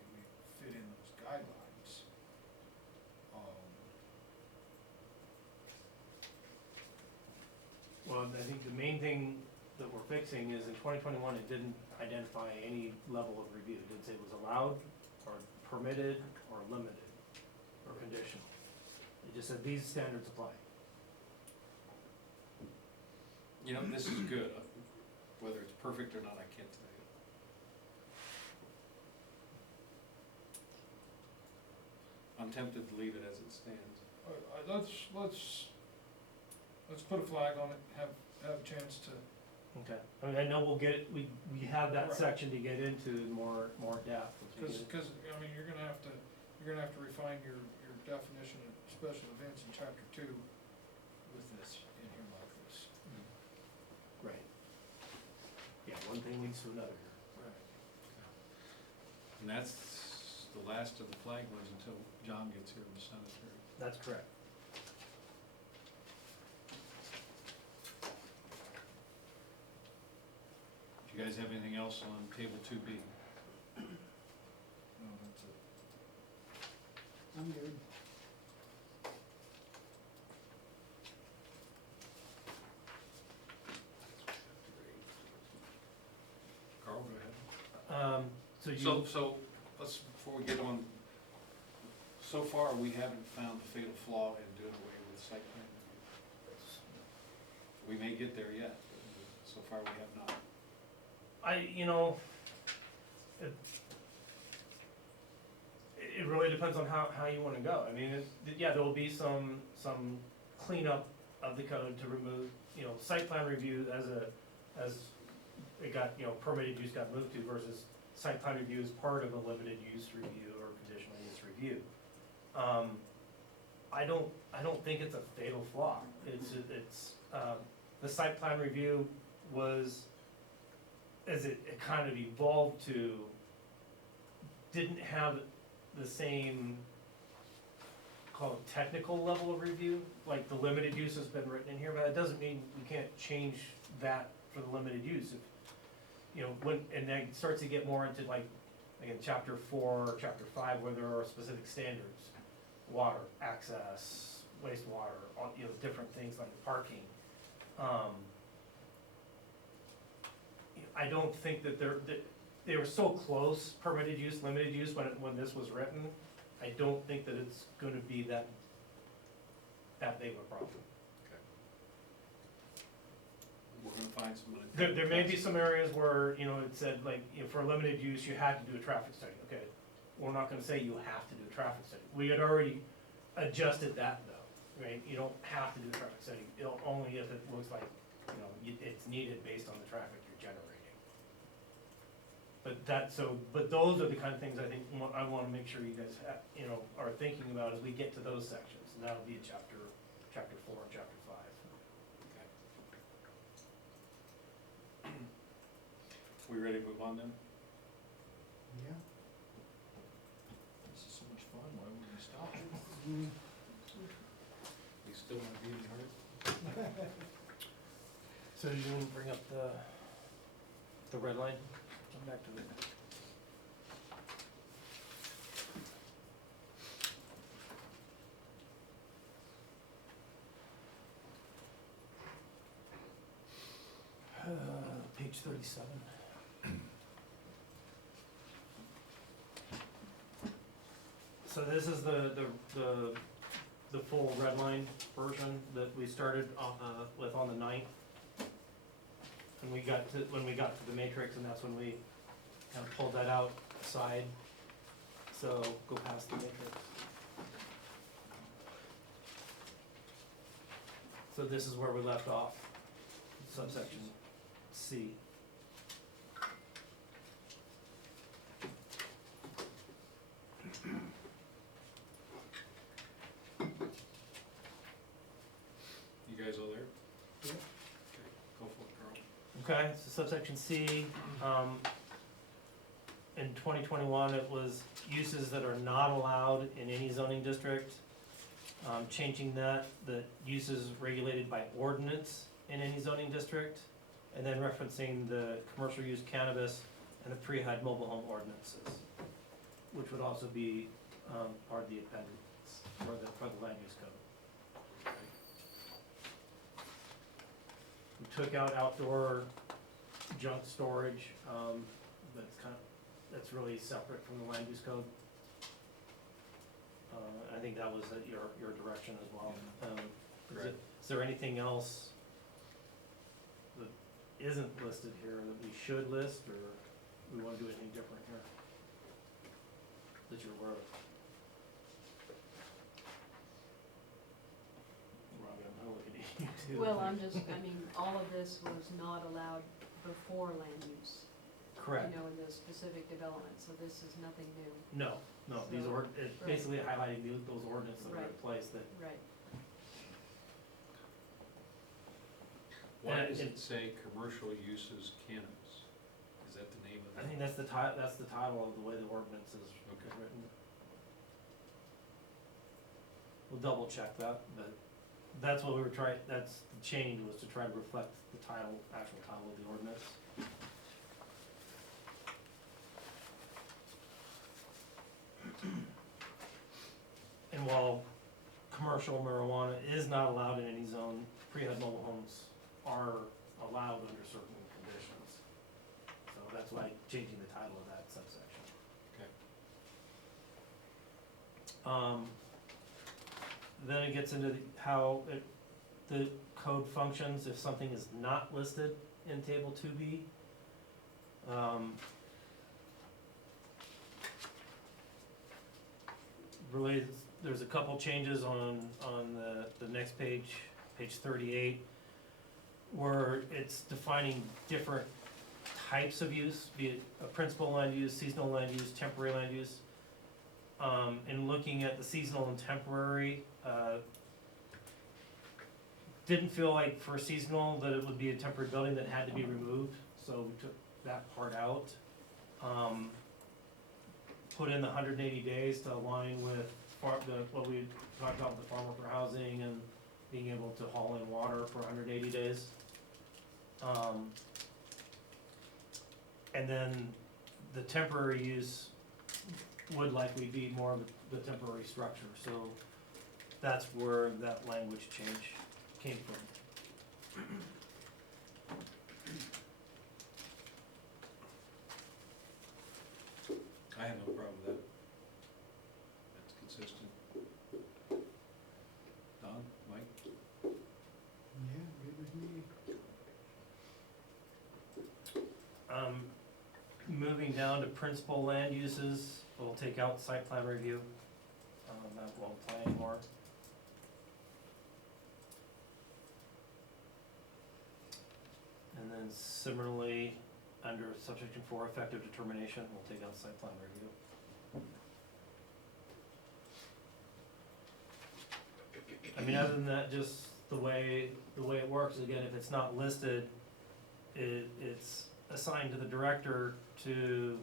fit in those guidelines. Well, I think the main thing that we're fixing is in 2021, it didn't identify any level of review. It didn't say it was allowed, or permitted, or limited, or conditional. It just said these standards apply. You know, this is good, whether it's perfect or not, I can't tell you. I'm tempted to leave it as it stands. Let's put a flag on it, have a chance to. Okay. I mean, I know we have that Right. section to get into more depth. Cause, I mean, you're gonna have to refine your definition of special events in chapter 2 with this, in here like this. Right. Yeah, one thing leads to another. Right. And that's the last of the flag ones until John gets here in the cemetery. That's correct. Do you guys have anything else on table 2B? No, that's it. I'm good. Carl, go ahead. So you. So, let's, before we get on, so far, we haven't found the fatal flaw in doing away with site plan review. We may get there yet, but so far we have not. It really depends on how you wanna go. I mean, yeah, there will be some cleanup of the code to remove, site plan review as it got, permitted use got moved to versus site plan review as part of a limited use review or conditional use review. I don't think it's a fatal flaw. It's the site plan review was, as it kind of evolved to, didn't have the same, call it technical level of review, like the limited use has been written in here, but that doesn't mean we can't change that for the limited use. If, and then it starts to get more into like in chapter 4, chapter 5, where there are specific standards, water, access, wastewater, all, different things like parking. I don't think that they were so close, permitted use, limited use, when this was written. I don't think that it's gonna be that big of a problem. We're gonna find some. There may be some areas where, it said like, for limited use, you had to do a traffic study, okay? We're not gonna say you have to do a traffic study. We had already adjusted that though, right? You don't have to do a traffic study, only if it looks like, it's needed based on the traffic you're generating. But those are the kind of things I think I wanna make sure you guys are thinking about as we get to those sections, and that'll be chapter 4 and chapter 5. We ready to move on then? Yeah. This is so much fun, why would we stop? We still want to be in hurry? So you want to bring up the red line? Come back to the. Page 37. So this is the full red line version that we started with on the 9th. When we got to the matrix, and that's when we kind of pulled that out aside. So go past the matrix. So this is where we left off, subsection C. You guys all there? Yeah. Okay, go for it, Carl. Okay, so subsection C, in 2021, it was uses that are not allowed in any zoning district. Changing that, the uses regulated by ordinance in any zoning district, and then referencing the commercial use cannabis and the pre-HUD mobile home ordinances, which would also be, part of the appendix for the land use code. We took out outdoor junk storage, that's really separate from the land use code. I think that was at your direction as well. Correct. Is there anything else that isn't listed here that we should list, or we wanna do anything different here? That you're aware of? Robbie, I'm not looking at you too. Well, all of this was not allowed before land use. Correct. In the specific development, so this is nothing new. No, these So, it's right. basically highlighting those ordinances that are in Right. place that. Right. Why And does it- it say commercial uses cannabis? Is that the name of I think that's the title of the way the ordinance is Okay. written. We'll double check that, but that's what we were trying, that's the change, was to try to reflect the title, actual title of the ordinance. And while commercial marijuana is not allowed in any zone, pre-HUD mobile homes are allowed under certain conditions. So that's why changing the title of that subsection. Okay. Then it gets into the code functions if something is not listed in table 2B. Related, there's a couple changes on the next page, page 38, where it's defining different types of use, be it a principal land use, seasonal land use, temporary land use. And looking at the seasonal and temporary, didn't feel like for seasonal that it would be a temporary building that had to be removed, so we took that part out. Put in the 180 days to align with what we talked about with the farm worker housing and being able to haul in water for 180 days. And then the temporary use would likely be more of the temporary structure, so that's where that language change came from. I have no problem with that. That's consistent. Don, Mike? Yeah, good with me. Moving down to principal land uses, we'll take out site plan review, that won't apply anymore. And then similarly, under subsection 4, effective determination, we'll take out site plan review. I mean, other than that, just the way it works, again, if it's not listed, it's assigned to the director to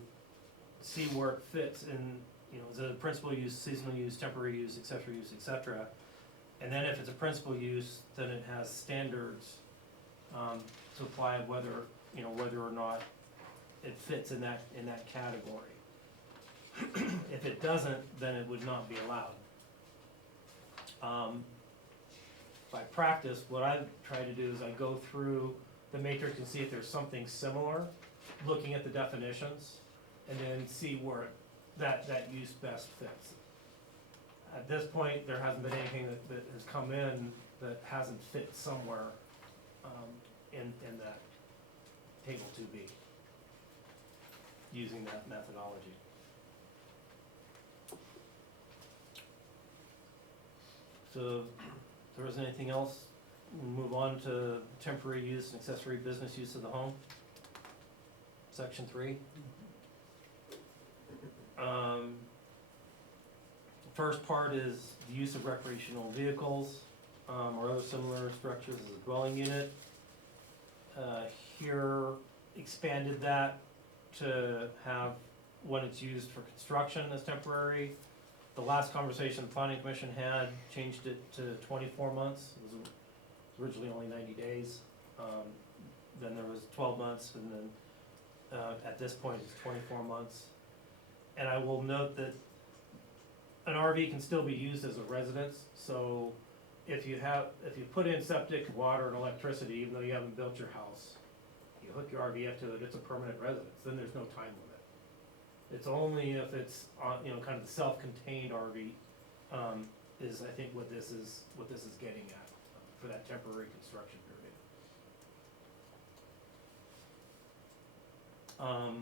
see where it fits in, you know, is it a principal use, seasonal use, temporary use, accessory use, etc. And then if it's a principal use, then it has standards, to apply whether, you know, whether or not it fits in that category. If it doesn't, then it would not be allowed. By practice, what I try to do is I go through the matrix and see if there's something similar, looking at the definitions, and then see where that use best fits. At this point, there hasn't been anything that has come in that hasn't fit somewhere, in that table 2B, using that methodology. So, if there isn't anything else, we'll move on to temporary use and accessory business use of the home. Section 3. The first part is the use of recreational vehicles, or other similar structures as a dwelling unit. Here, expanded that to have when it's used for construction as temporary. The last conversation the planning commission had changed it to 24 months. It was originally only 90 days. Then there was 12 months, and then at this point it's 24 months. And I will note that an RV can still be used as a residence, so if you put in septic, water, and electricity, even though you haven't built your house, you hook your RV up to it, it's a permanent residence, then there's no time limit. It's only if it's on, you know, kind of the self-contained RV, is I think what this is getting at, for that temporary construction period.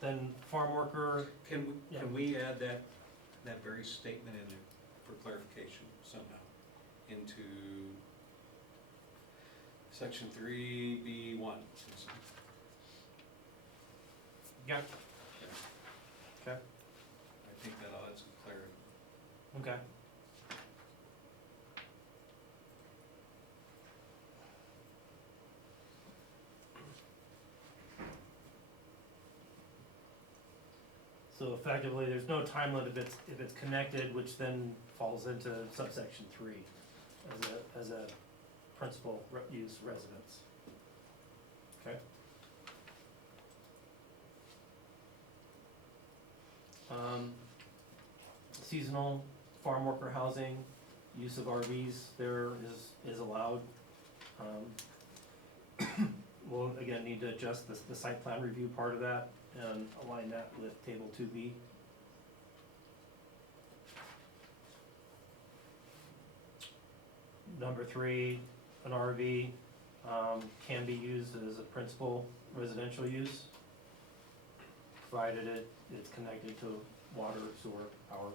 Then farm worker, Can Yeah. we add that very statement in there for clarification somehow into section 3B1? yeah, okay, I think that'll add some clarity. okay. So effectively, there's no time limit if it's connected, which then falls into subsection 3 as a principal use residence. Okay? Seasonal farm worker housing, use of RVs there is allowed. We'll again need to adjust the site plan review part of that and align that with table 2B. Number 3, an RV can be used as a principal residential use, provided it's connected to water, sewer, power.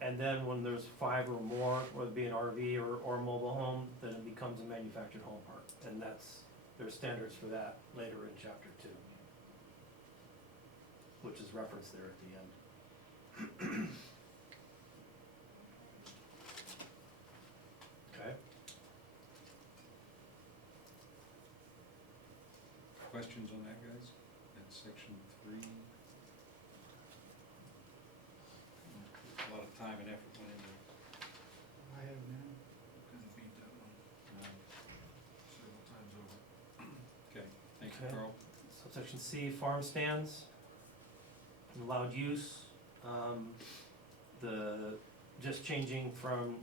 And then when there's 5 or more, whether it be an RV or a mobile home, then it becomes a manufactured home park. And there's standards for that later in chapter 2, which is referenced there at the end. Okay. Questions on that, guys? That's section 3. A lot of time and effort went into I have none. Kind of beat that one it. several times over. Okay, thank you, Okay. Carl. Subsection C, farm stands, allowed use, just changing from,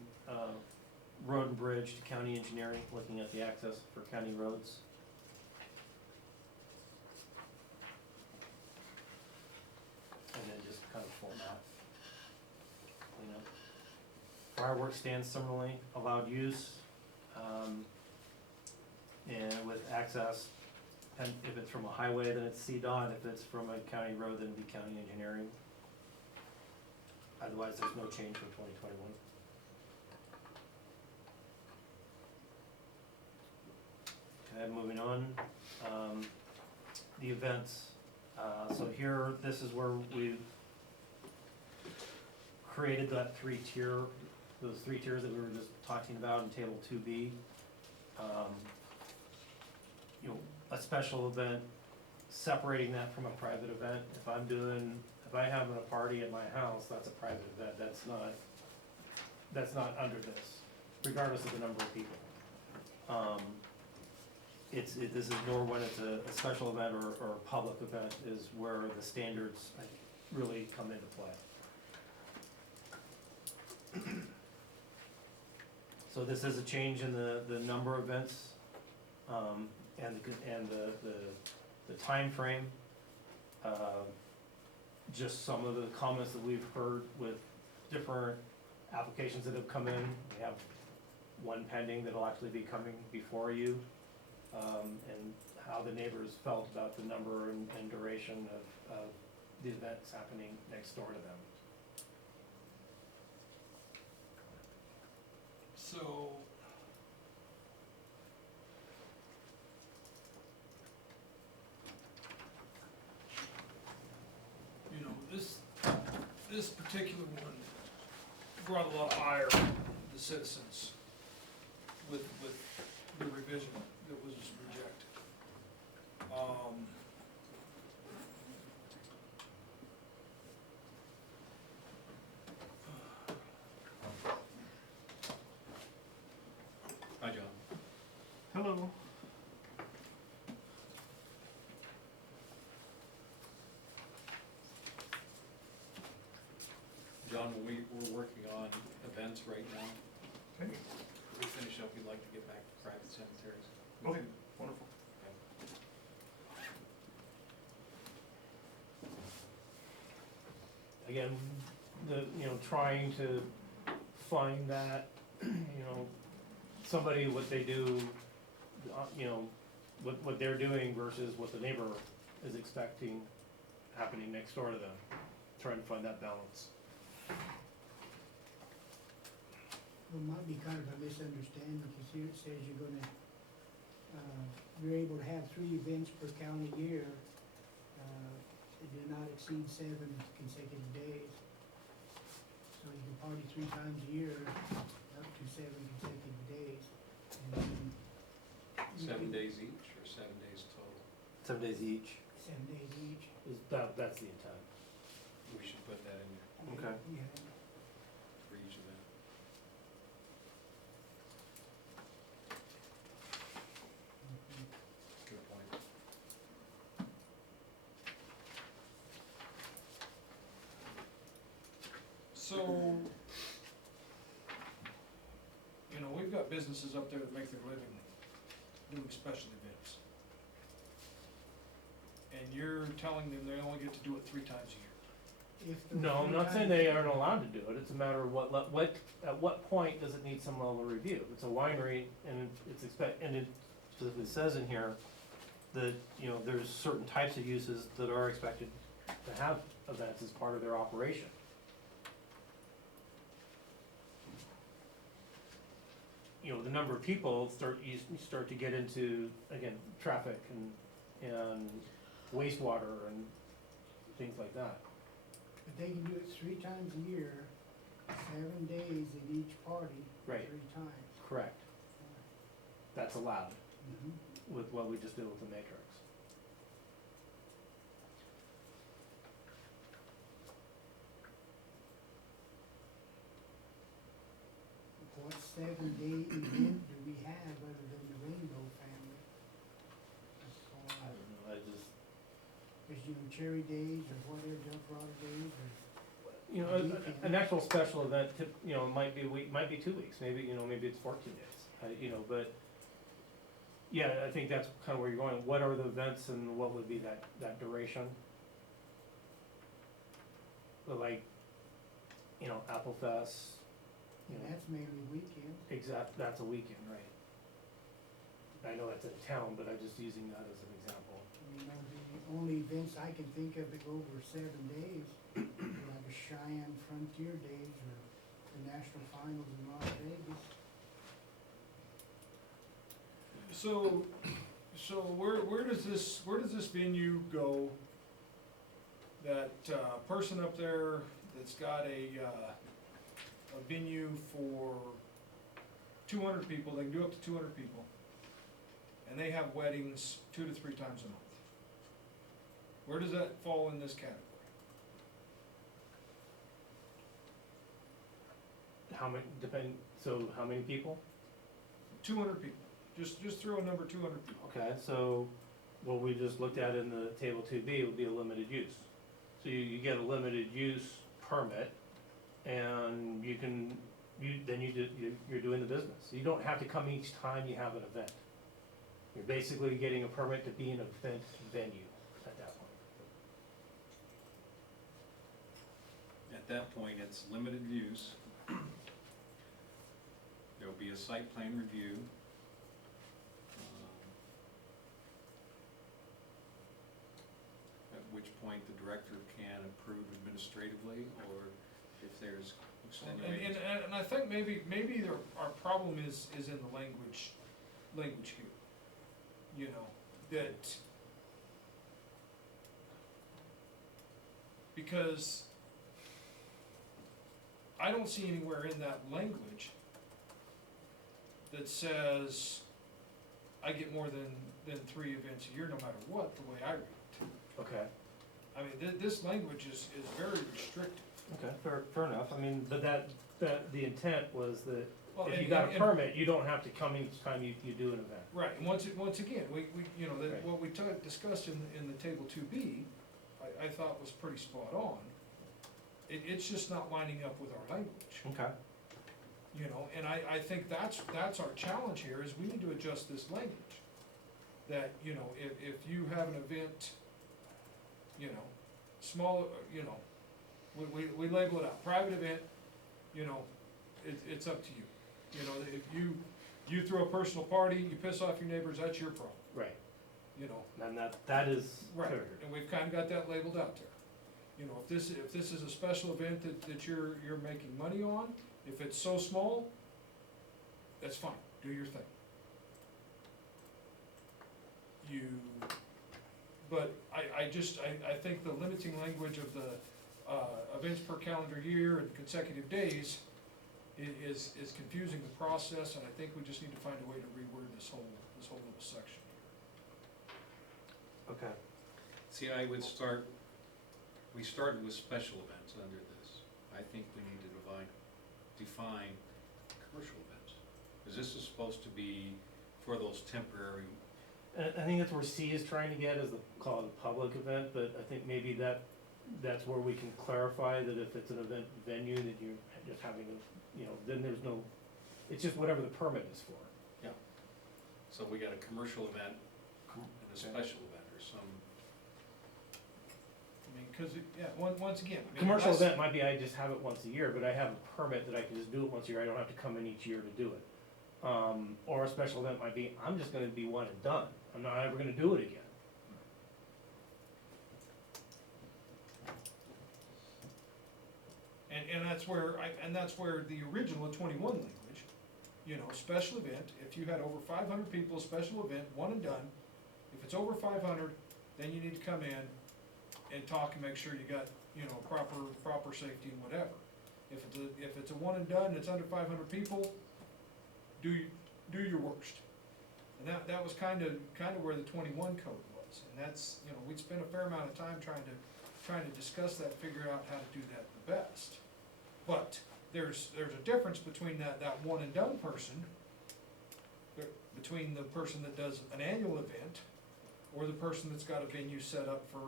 road and bridge to county engineering, looking at the access for county roads. And then just kind of format, clean up. Fireworks stands similarly, allowed use, and with access. And if it's from a highway, then it's CDOT, if it's from a county road, then it'd be county engineering. Otherwise, there's no change for 2021. Okay, moving on, the events, so here, this is where we've created that 3-tier, those 3 tiers that we were just talking about in table 2B. You know, a special event, separating that from a private event. If I having a party at my house, that's a private event, that's not under this, regardless of the number of people. This is more when it's a special event or a public event is where the standards really come into play. So this is a change in the number of events, and the timeframe. Just some of the comments that we've heard with different applications that have come in. We have one pending that'll actually be coming before you, and how the neighbors felt about the number and duration of the events happening next door to them. So, you know, this particular one brought a lot of ire to the citizens with the revision that was rejected. Hi, John. Hello. John, we're working on events right now. Okay. When we finish up, we'd like to get back to private cemeteries. Okay, wonderful. Again, trying to find that, somebody, what they do, what they're doing versus what the neighbor is expecting happening next door to them. Trying to find that balance. Well, it might be kind of a misunderstanding, because here it says you're able to have 3 events per calendar year, that do not exceed 7 consecutive days. So you can party 3 times a year, up to 7 consecutive days, and then. you 7 can- days each or 7 days total? 7 days each. 7 days each. that's the intent. We should put that in there Okay. Yeah. for each of them. Mhm. Good point. So, you know, we've got businesses up there that make their living doing special events. And you're telling them they only get to do it 3 times a year. If the No, I'm three not saying times- they aren't allowed to do it, it's a matter of at what point does it need some level of review? If it's a winery and and it specifically says in here that, you know, there's certain types of uses that are expected to have events as part of their operation. You know, the number of people you start to get into, again, traffic and wastewater and things like that. But they can do it 3 times a year, 7 days at each party, Right. 3 times. Correct. That's allowed Mhm. with what we just did with the matrix. What 7-day event do we have other than the Rainbow family? That's I called, don't know, I just, there's, you know, Cherry Days or whatever, Del Prado Days or. you know, an actual special event, you know, might be a week, might be 2 weeks, maybe, you know, maybe it's 14 days, you know, but, yeah, I think that's kind of where you're going, what are the events and what would be that duration? But like, you know, Apple Fest, you And know, that's mainly weekends. that's a weekend, right? I know that's in town, but I'm just using that as an example. You know, the only events I can think of that go over 7 days, are like a Cheyenne Frontier Days or the National Finals in Las Vegas. So where does this venue go? That, person up there that's got a venue for 200 people, they can do up to 200 people. And they have weddings 2 to 3 times a month. Where does that fall in this category? So how many people? 200 people, just throw a number, 200 people. Okay, so what we just looked at in the table 2B would be a limited use. So you get a limited use permit and you're doing the business. You don't have to come each time you have an event. You're basically getting a permit to be an event venue at that point. At that point, it's limited use. There'll be a site plan review. At which point the director can approve administratively, or if there's extenuating. And I think maybe our problem is in the language here. You know, that, because I don't see anywhere in that language that says I get more than 3 events a year, no matter what, the way I read it. Okay. I mean, this language is very restrictive. Okay, fair enough. I mean, but the intent was that Well, if you and- got a and- permit, you don't have to come each time you do an event. Right, and once again, we, you know, Right. what we discussed in the table 2B, I thought was pretty spot on. It's just not lining up with our language, Okay. you know, and I think that's our challenge here, is we need to adjust this language. That, you know, if you have an event, you know, small, you know, we label it out, private event, you know, it's up to you. You know, if you throw a personal party, you piss off your neighbors, that's your problem, Right. you know. And that is Right, clear. and we've kind of got that labeled out there. You know, if this is a special event that you're making money on, if it's so small, that's fine, do your thing. But I think the limiting language of the, events per calendar year and consecutive days is confusing the process, and I think we just need to find a way to reword this whole little section here. Okay. See, we started with special events under this. I think we need to define commercial events. Because this is supposed to be for those temporary, And I think that's where C is trying to get, is the, call it a public event, but I think maybe that's where we can clarify that if it's an event venue, that you're just having a, then there's no, it's just whatever the permit is for. so we got a commercial event and a special event or some, I mean, cause once again, I mean. Commercial unless- event might be, I just have it once a year, but I have a permit that I can just do it once a year, I don't have to come in each year to do it. Or a special event might be, I'm just gonna be one and done, I'm not ever gonna do it again. And that's where the original 21 language, special event, if you had over 500 people, special event, one and done. If it's over 500, then you need to come in and talk and make sure you got, proper safety and whatever. If it's a one and done, it's under 500 people, do your worst. And that was kind of where the 21 code was, and that's, we'd spent a fair amount of time trying to discuss that, figure out how to do that the best. But there's a difference between that one and done person, between the person that does an annual event, or the person that's got a venue set up for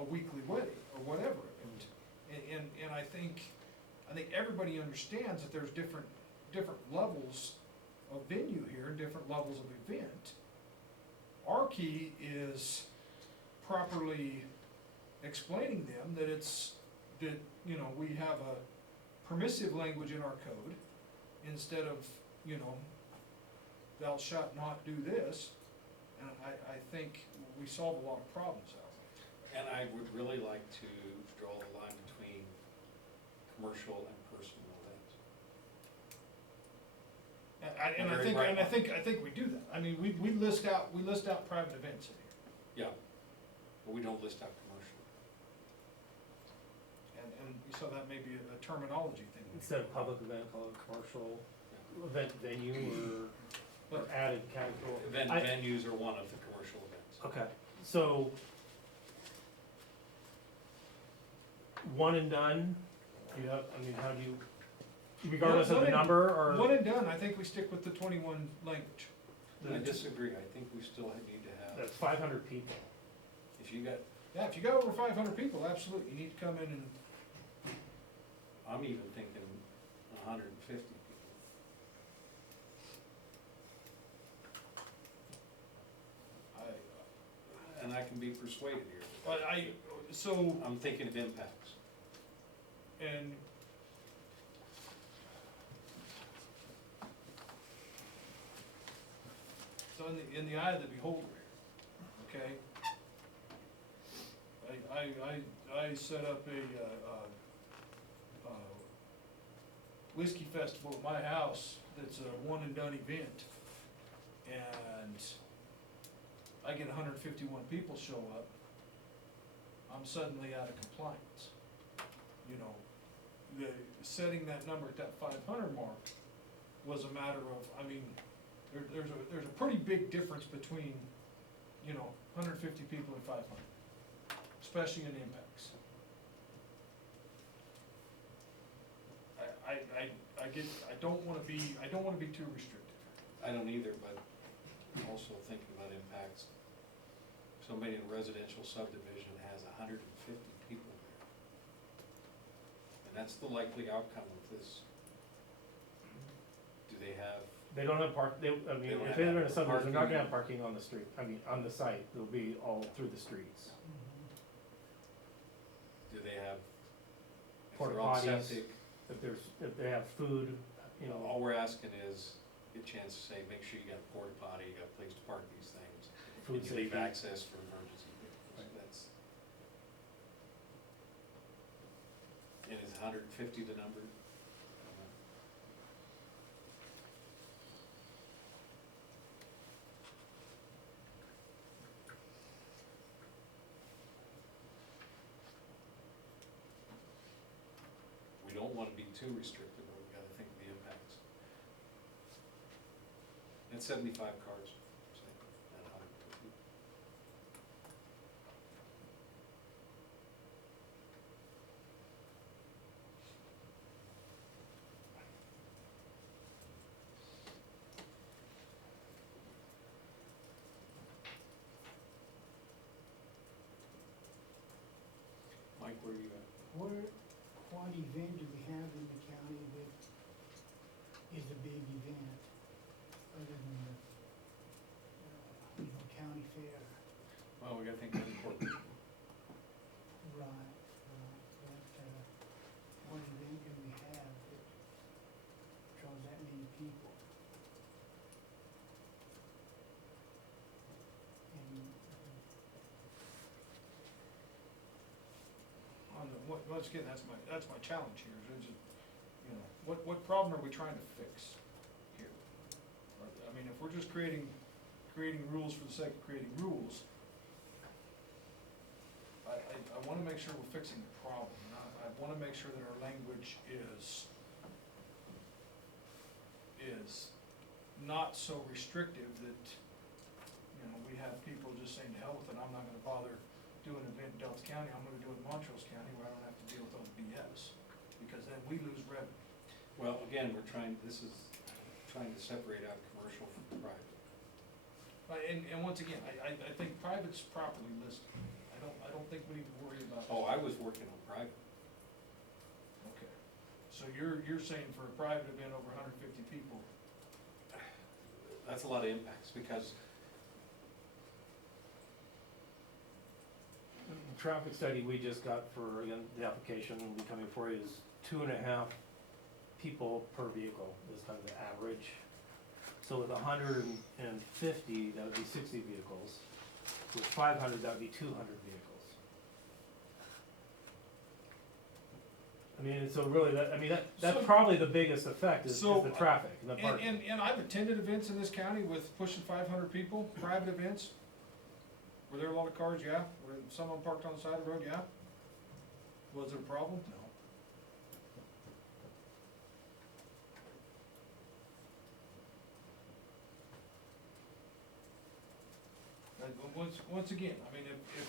a weekly wedding, or whatever event. And I think everybody understands that there's different levels of venue here, and different levels of event. Our key is properly explaining them that we have a permissive language in our code, instead of, thou shalt not do this, and I think we solve a lot of problems that way. and I would really like to draw the line between commercial and personal events. And Very I bright think we do that. I mean, we list out private events in here, Yeah, but we don't list out commercial. and so that may be a terminology thing. Instead of public event, call it commercial event venue or added category. Event I- venues are one of the commercial events. Okay, so, one and done, how do you, regardless of One the and- number, or? One and done, I think we stick with the 21 language. I disagree, I think we still need to have, That's 500 people. if you got, Yeah, if you got over 500 people, absolutely, you need to come in and, I'm even thinking 150 people. And I can be persuaded here. so, I'm thinking of impacts. and so in the eye of the beholder here, okay? I set up a whiskey festival at my house that's a one and done event, and I get 151 people show up, I'm suddenly out of compliance. Setting that number at that 500 mark was a matter of, there's a pretty big difference between, 150 people and 500, especially in impacts. I don't wanna be too restrictive. I don't either, but I'm also thinking about impacts. Somebody in a residential subdivision has 150 people there. And that's the likely outcome of this. Do they have, They don't have They don't if they're in a have subdivision, they're not parking. gonna have parking on the street, on the site, they'll be all through the streets. do they have, if Porta they're on potties. septic, If they have food, all we're asking is a chance to say, make sure you got a porta potty, you got a place to park these things. food And you leave safety. access for emergency vehicles, Right. that's. And is 150 the number? We don't wanna be too restrictive, but we gotta think of the impacts. And 75 cars, say, at 150. where you at? What event do we have in the county that is a big event, other than the, county fair? Well, we gotta think of important. Right, but, what event can we have that draws that many people? And, Once again, that's my challenge here, is just, what problem are we trying to fix here? I mean, if we're just creating rules for the sake of creating rules, I wanna make sure we're fixing the problem, and I wanna make sure that our language is not so restrictive that, we have people just saying, to hell with it, I'm not gonna bother doing an event in Delta County, I'm gonna do it in Montrose County where I don't have to deal with all the BS, because then we lose revenue. Well, again, this is trying to separate out commercial from private. And once again, I think private's properly listed. I don't think we need to worry about. Oh, I was working on private. Okay, so you're saying for a private event over 150 people, That's a lot of impacts, because The traffic study we just got for, again, the application will be coming for you is 2.5 people per vehicle is kind of the average. So with 150, that would be 60 vehicles. With 500, that would be 200 vehicles. I mean, so really, that's So- probably the biggest effect is So, the traffic and the and, parking. and I've attended events in this county with pushing 500 people, private events. Were there a lot of cars? Yeah. Were some of them parked on the side of the road? Yeah. Was it a problem? No. But once again, I mean, if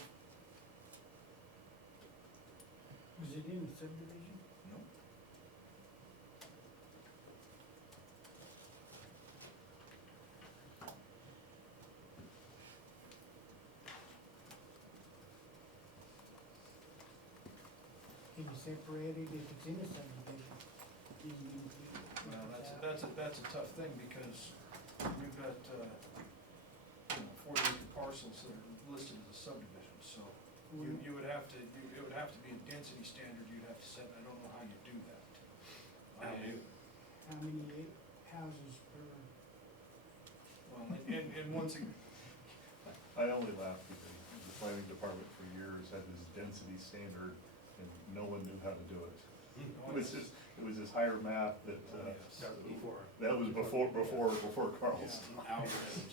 was it in the subdivision? no. Can you separate it if it's in a subdivision? Even in the- Well, that's a tough thing, because we've got, 40-acre parcels that are listed as a subdivision, so you would have to, it would have to be a density standard you'd have to set, and I don't know how you do that. How many houses per? Well, and once again, I only laugh because the planning department for years had this density standard and no one knew how to do it. It was this higher math that, That was before. that was before Carl's.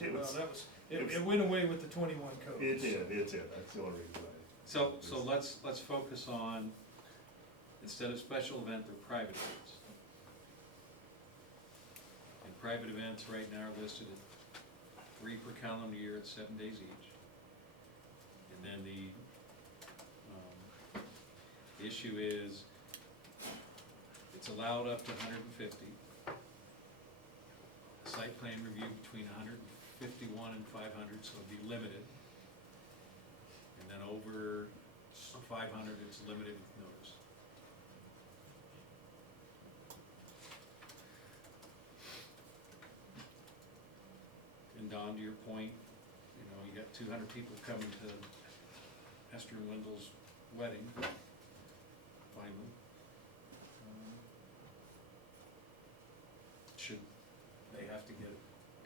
It well, was, it went away with the 21 code. it did, that's the only reason why. So let's focus on, instead of special event, they're private events. And private events right now are listed at 3 per calendar year at 7 days each. And then the issue is, it's allowed up to 150. Site plan review between 151 and 500, so it'd be limited. And then over 500, it's limited with notice. And Don, to your point, you got 200 people coming to Esther and Wendell's wedding, finally. Should they have to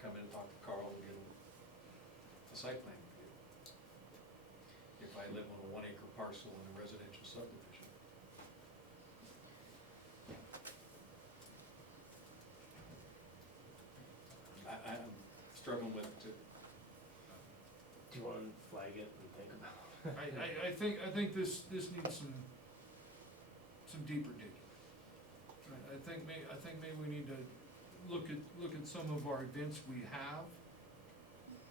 come in and talk to Carl and get a site plan review? If I live on a 1-acre parcel in a residential subdivision. I'm struggling with it too. Do you want to flag it and think about it? I think this needs some deeper digging. I think maybe we need to look at some of our events we have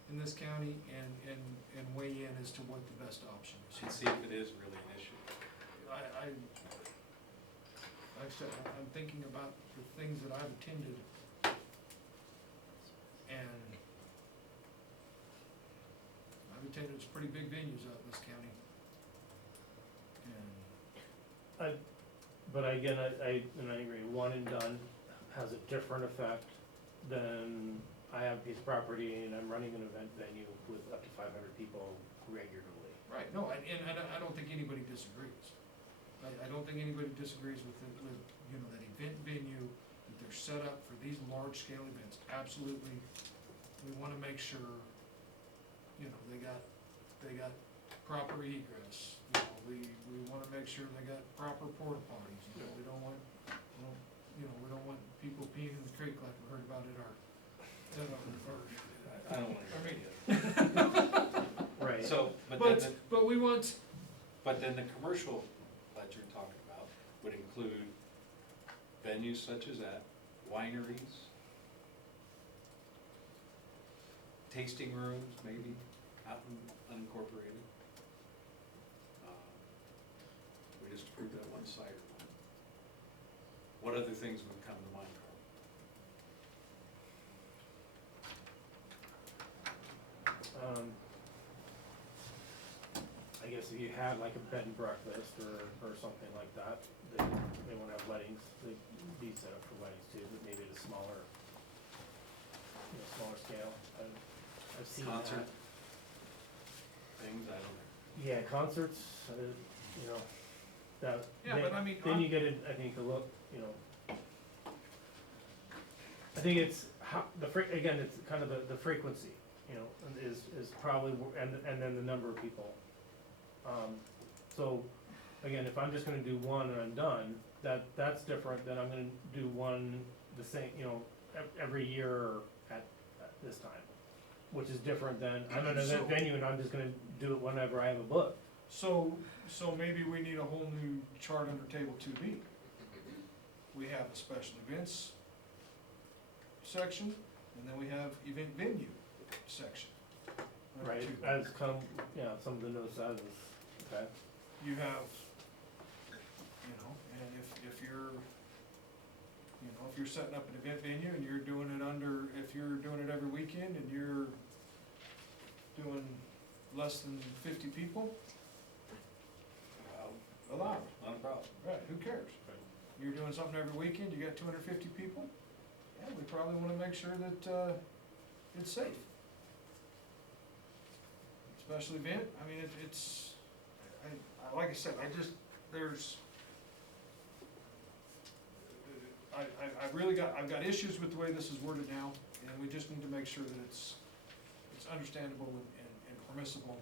in this county and weigh in as to what the best option is. Should see if it is really an issue. Like I said, I'm thinking about the things that I've attended, and I've attended some pretty big venues out in this county. And But again, and I agree, one and done has a different effect than I have a piece of property and I'm running an event venue with up to 500 people regularly. Right, no, and I don't think anybody disagrees. I don't think anybody disagrees with, you know, that event venue, that they're set up for these large-scale events, absolutely. We wanna make sure, you know, they got proper egress, you know, we wanna make sure they got proper porta potties, you know, we don't want, we don't want people peeing in the creek like we heard about at our I don't wanna hear it. Right. So, But we want, but then the commercial that you're talking about would include venues such as that, wineries, tasting rooms, maybe, out in unincorporated. We just approved that one cider one. What other things would come to mind, Carl? I guess if you had like a bed and breakfast or something like that, they wanna have weddings, they'd be set up for weddings too, but maybe at a smaller, smaller scale. I've seen that. Concert things, I don't know. Yeah, concerts, that. Yeah, but I mean, Then you get it, I think, a look, I think it's how, again, it's kind of the frequency, is probably, and then the number of people. So, again, if I'm just gonna do one and I'm done, that's different than I'm gonna do one the same, every year at this time. Which is different than, I'm at an event venue and I'm just gonna do it whenever I have a book. so maybe we need a whole new chart under table 2B. We have a special events section, and then we have event venue section. under Right, 2B. as some of the notes I was, okay. You have, and if you're setting up an event venue and you're doing it if you're doing it every weekend and you're doing less than 50 people, allowed. Not a problem. Right, who cares? You're doing something every weekend, you got 250 people, yeah, we probably wanna make sure that, it's safe. Special event, I mean, like I said, I've got issues with the way this is worded now, and we just need to make sure that it's understandable and permissible.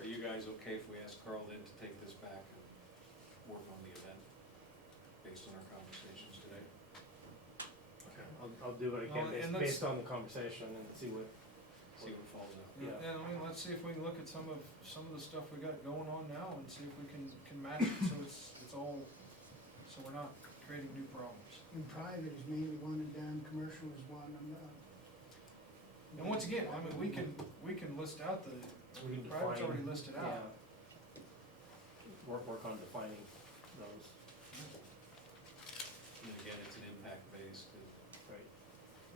Are you guys okay if we ask Carl then to take this back and work on the event based on our conversations today? Okay. I'll do what I can Well, and based on the conversation and see what, See what falls out. Yeah. And I mean, let's see if we can look at some of the stuff we got going on now and see if we can match it, so it's all, so we're not creating new problems. And private is mainly one and done, commercial is one, And once again, I mean, we can list out we can private's define. already listed out. Work on defining those, And again, it's an impact based. right?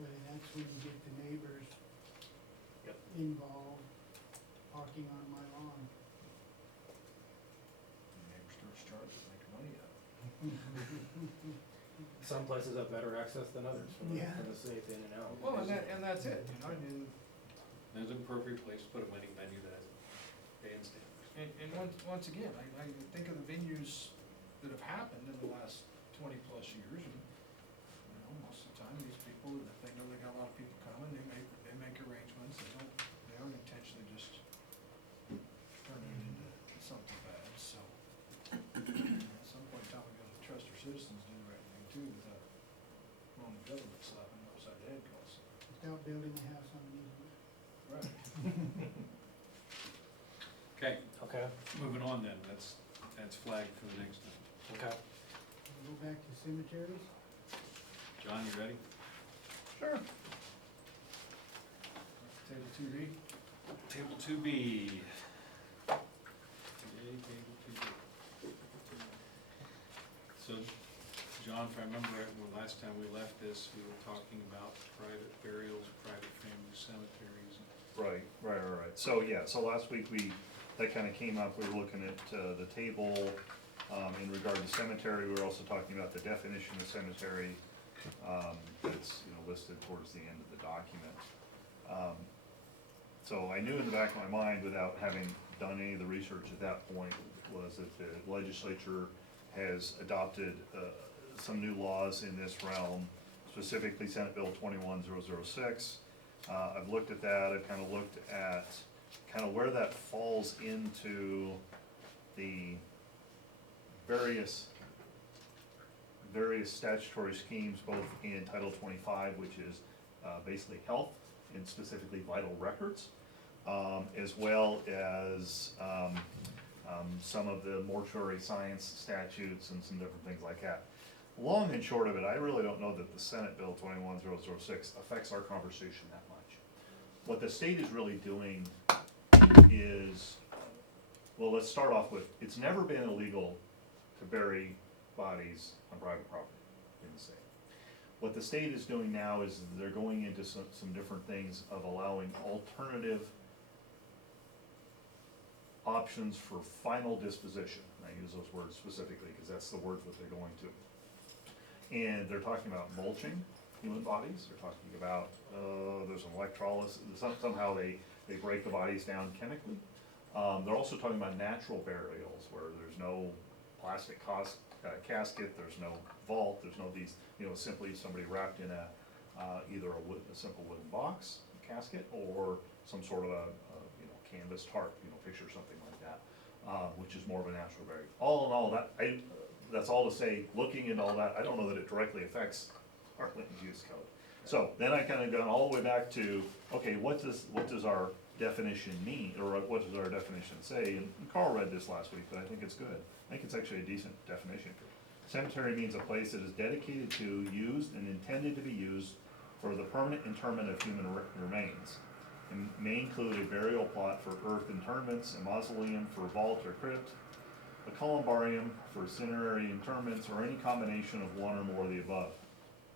but that's when you get the neighbors Yep. involved, parking on my lawn. Neighbor starts charging, making money out of it. Some places have better access than others for Yeah. the safe in and out. Well, and that's it, I mean, There's an appropriate place to put a wedding venue that has bandstand. and once again, I think of the venues that have happened in the last 20+ years, and, most of the time, these people, if they know they got a lot of people coming, they make arrangements, they aren't intentionally just turning it into something bad, so. At some point in time, we gotta trust our citizens to do the right thing too, without, the government slapping them upside the head, cause. Without building a house on an easement. Right. Okay, Okay, moving on then, that's flagged for the next time. okay. We'll go back to cemeteries. John, you ready? Sure. Table 2B. Table 2B. Yay, table 2B. So, John, if I remember right, the last time we left this, we were talking about private burials, private family cemeteries. Right. So last week we that kinda came up, we were looking at, the table, in regard to cemetery, we were also talking about the definition of cemetery, that's, listed towards the end of the document. So I knew in the back of my mind, without having done any of the research at that point, was that the legislature has adopted, some new laws in this realm, specifically Senate Bill 21006. I've looked at that, I've kinda looked at kinda where that falls into the various statutory schemes, both in Title 25, which is basically health, and specifically vital records, as well as some of the mortuary science statutes and some different things like that. Long and short of it, I really don't know that the Senate Bill 21006 affects our conversation that much. What the state is really doing is, well, let's start off with, it's never been illegal to bury bodies on private property in the state. What the state is doing now is they're going into some different things of allowing alternative options for final disposition. And I use those words specifically because that's the words that they're going to. And they're talking about mulching human bodies, they're talking about, there's an electrolysis, somehow they break the bodies down chemically. They're also talking about natural burials where there's no plastic casket, there's no vault, there's no these, simply somebody wrapped in either a simple wooden box, casket, or some sort of a canvas tarp, picture something like that, which is more of a natural burial. All in all, that's all to say, looking at all that, I don't know that it directly affects our land use code. So then I kind of gone all the way back to, okay, what does our definition mean, or what does our definition say? And Carl read this last week, but I think it's good. I think it's actually a decent definition. Cemetery means a place that is dedicated to, used, and intended to be used for the permanent interment of human remains. It may include a burial plot for earth interments, a mausoleum for vault or crypt, a columbarium for cinerary interments, or any combination of one or more of the above.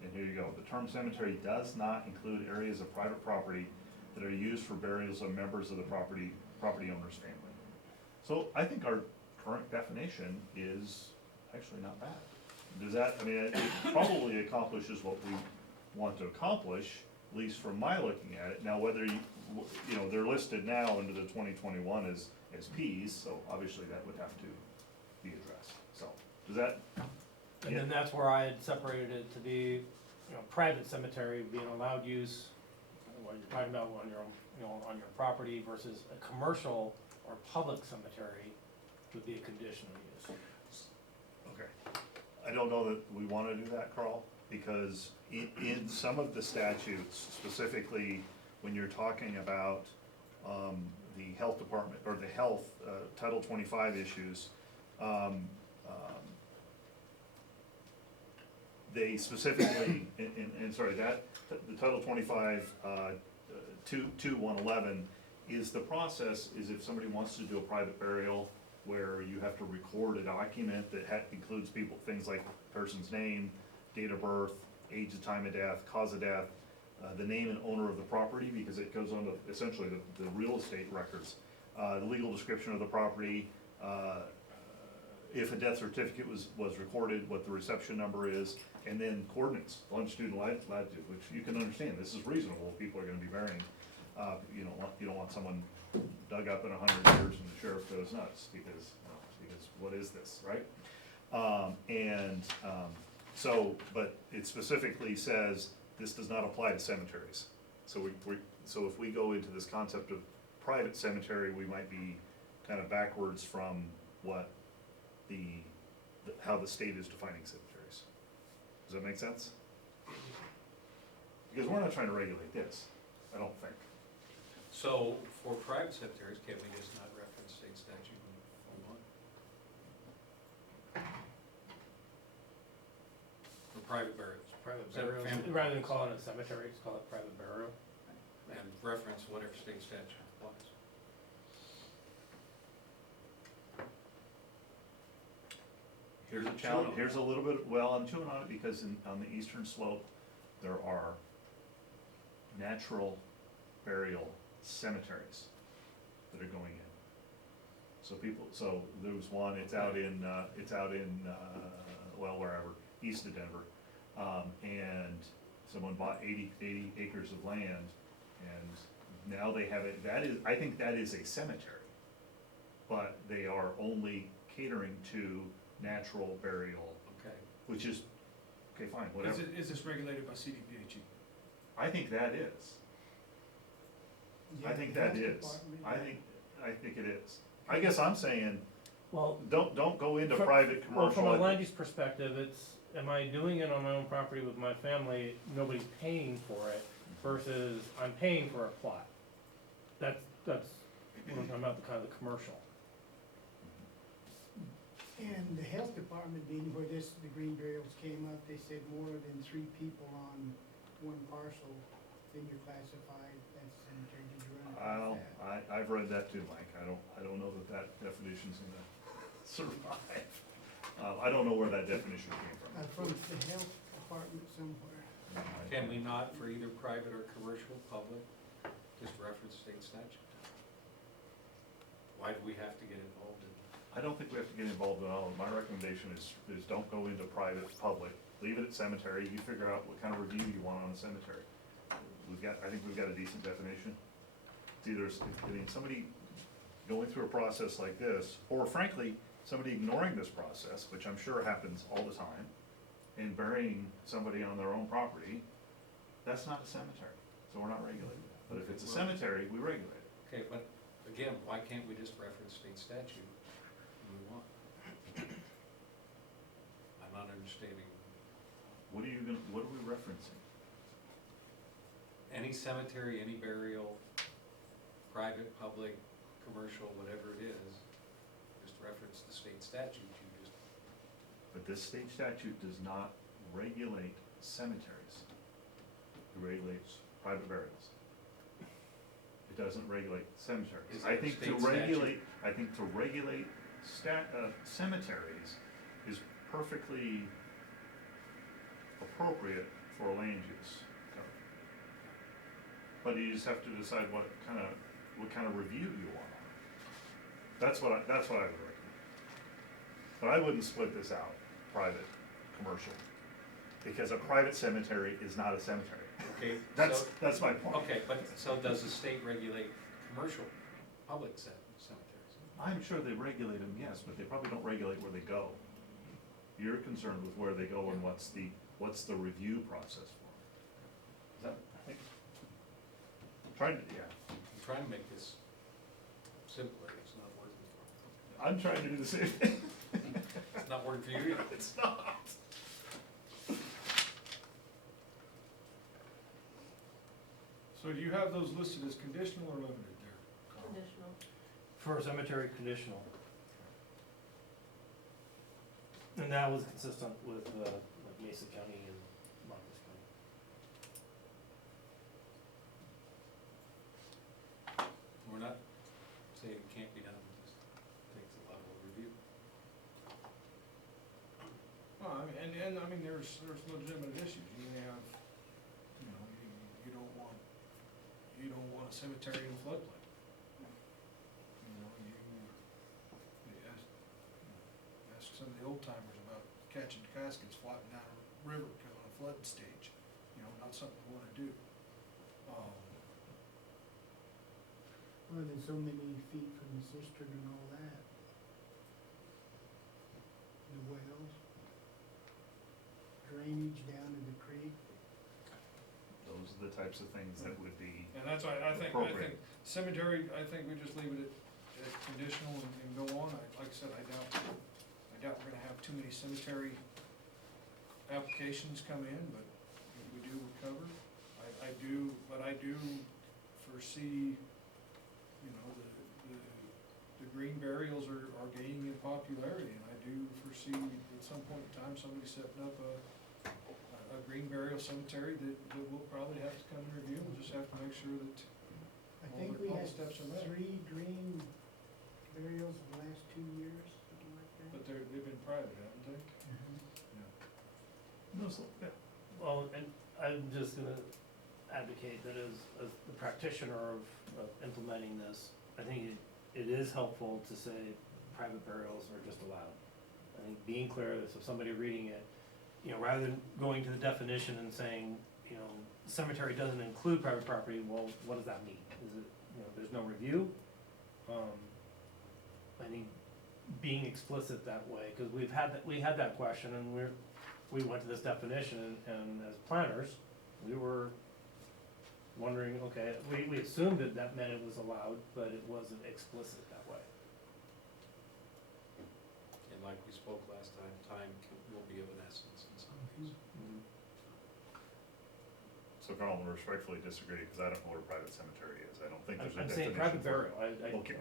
And here you go. The term cemetery does not include areas of private property that are used for burials of members of the property owner's family. So I think our current definition is actually not bad. Does that, it probably accomplishes what we want to accomplish, at least from my looking at it. Now, whether they're listed now under the 2021 as Ps, so obviously that would have to be addressed. So, does that? And then that's where I had separated it to be, private cemetery being allowed use, what you're talking about on your own, on your property versus a commercial or public cemetery would be a conditional use. Okay. I don't know that we wanna do that, Carl, because in some of the statutes, specifically when you're talking about, the health department, or the health, Title 25 issues, they specifically, and sorry, that, the Title 25, 2.111 is the process, is if somebody wants to do a private burial where you have to record a document that includes things like person's name, date of birth, age and time of death, cause of death, the name and owner of the property, because it goes on to essentially the real estate records, the legal description of the property, if a death certificate was recorded, what the reception number is, and then coordinates, longitude and latitude, which you can understand, this is reasonable, people are gonna be burying. You don't want someone dug up in 100 years and the sheriff goes nuts, because what is this, right? So, but it specifically says this does not apply to cemeteries. So so if we go into this concept of private cemetery, we might be kind of backwards from what how the state is defining cemeteries. Does that make sense? Because we're not trying to regulate this, I don't think. So for private cemeteries, can we just not reference state statute in 1? For private burials? Private Is that burial, family? rather than calling it a cemetery, just call it private burial. And reference whatever state statute applies. Here's a challenge, here's a little bit, well, I'm chewing on it because on the eastern slope, there are natural burial cemeteries that are going in. So people, so there was one, it's out in, well, wherever, east of Denver. And someone bought 80 acres of land, and now they have it, that is, I think that is a cemetery. But they are only catering to natural burial, Okay. which is, okay, fine, whatever. Is this regulated by CDPHE? I think that is. I Yeah, think the that health is. department, I think it is. I guess I'm saying, Well, don't go into Fr- private well, from a commercial. land use perspective, it's, am I doing it on my own property with my family, nobody's paying for it, versus I'm paying for a plot? That's what I'm talking about, the kind of the commercial. And the health department meeting where the green burials came up, they said more than 3 people on one parcel, then you're classified as cemetery. Did you run across that? I've read that too, Mike. I don't know that definition's gonna survive. I don't know where that definition came From the health department somewhere. from. Can we not, for either private or commercial, public, just reference state statute? Why do we have to get involved in? I don't think we have to get involved at all. My recommendation is don't go into private, public. Leave it at cemetery. You figure out what kind of review you want on a cemetery. I think we've got a decent definition. It's either, I mean, somebody going through a process like this, or frankly, somebody ignoring this process, which I'm sure happens all the time, and burying somebody on their own property, that's not a cemetery, so we're not regulating that. But if it's a cemetery, we regulate it. Okay, but again, why can't we just reference state statute when we want? I'm not understanding. What are we referencing? Any cemetery, any burial, private, public, commercial, whatever it is, just reference the state statute, you just, But this state statute does not regulate cemeteries. It regulates private burials. It doesn't regulate cemeteries. Is I there a think to state statute? regulate cemeteries is perfectly appropriate for a land use code. But you just have to decide what kind of review you want on it. That's what I would recommend. But I wouldn't split this out, private, commercial, because a private cemetery is not a cemetery. okay, That's, so, that's my point. okay, but, so does the state regulate commercial, public cemeteries? I'm sure they regulate them, yes, but they probably don't regulate where they go. You're concerned with where they go and what's the review process for them. Is that, I think, I'm trying to make this simpler, it's not working for me. I'm trying to do the same thing. It's not working for you either. It's not. So do you have those listed as conditional or limited there, Carl? Conditional. For cemetery conditional. And that was consistent with, like Mesa County and Monmouth County. We're not saying it can't be done, it just takes a level of review. Well, I mean, and I mean, there's legitimate issues. You may have, you know, you don't want a cemetery in a floodplain. You know, you ask some of the old timers about catching caskets floating down a river because on a flood stage, you know, not something we wanna do. Well, there's so many feet from the cistern and all that. The wells. Drainage down in the creek. Those are the types of things that would be And that's why I think appropriate. cemetery, I think we just leave it at conditional and go on. Like I said, I doubt we're gonna have too many cemetery applications come in, but if we do, we're covered. I do foresee, you know, the green burials are gaining in popularity, and I do foresee at some point in time, somebody setting up a green burial cemetery that we'll probably have to come and review. We'll just have to make sure that I all think the we all the had steps are met. 3 green burials in the last 2 years, something like that. But they've been private, haven't they? Those- yeah. Well, and I'm just gonna advocate that as the practitioner of implementing this, I think it is helpful to say private burials are just allowed. I think being clear that so somebody reading it, you know, rather than going to the definition and saying, you know, cemetery doesn't include private property, well, what does that mean? Is it, you know, there's no review? I think being explicit that way, cause we had that question and we went to this definition and as planners, we were wondering, okay, we assumed that meant it was allowed, but it wasn't explicit that way. And like we spoke last time, will be of an essence in some cases. So Carl, I respectfully disagree, because I don't know what a private cemetery is, I don't think there's a I'm definition. saying private for it. burial, Okay,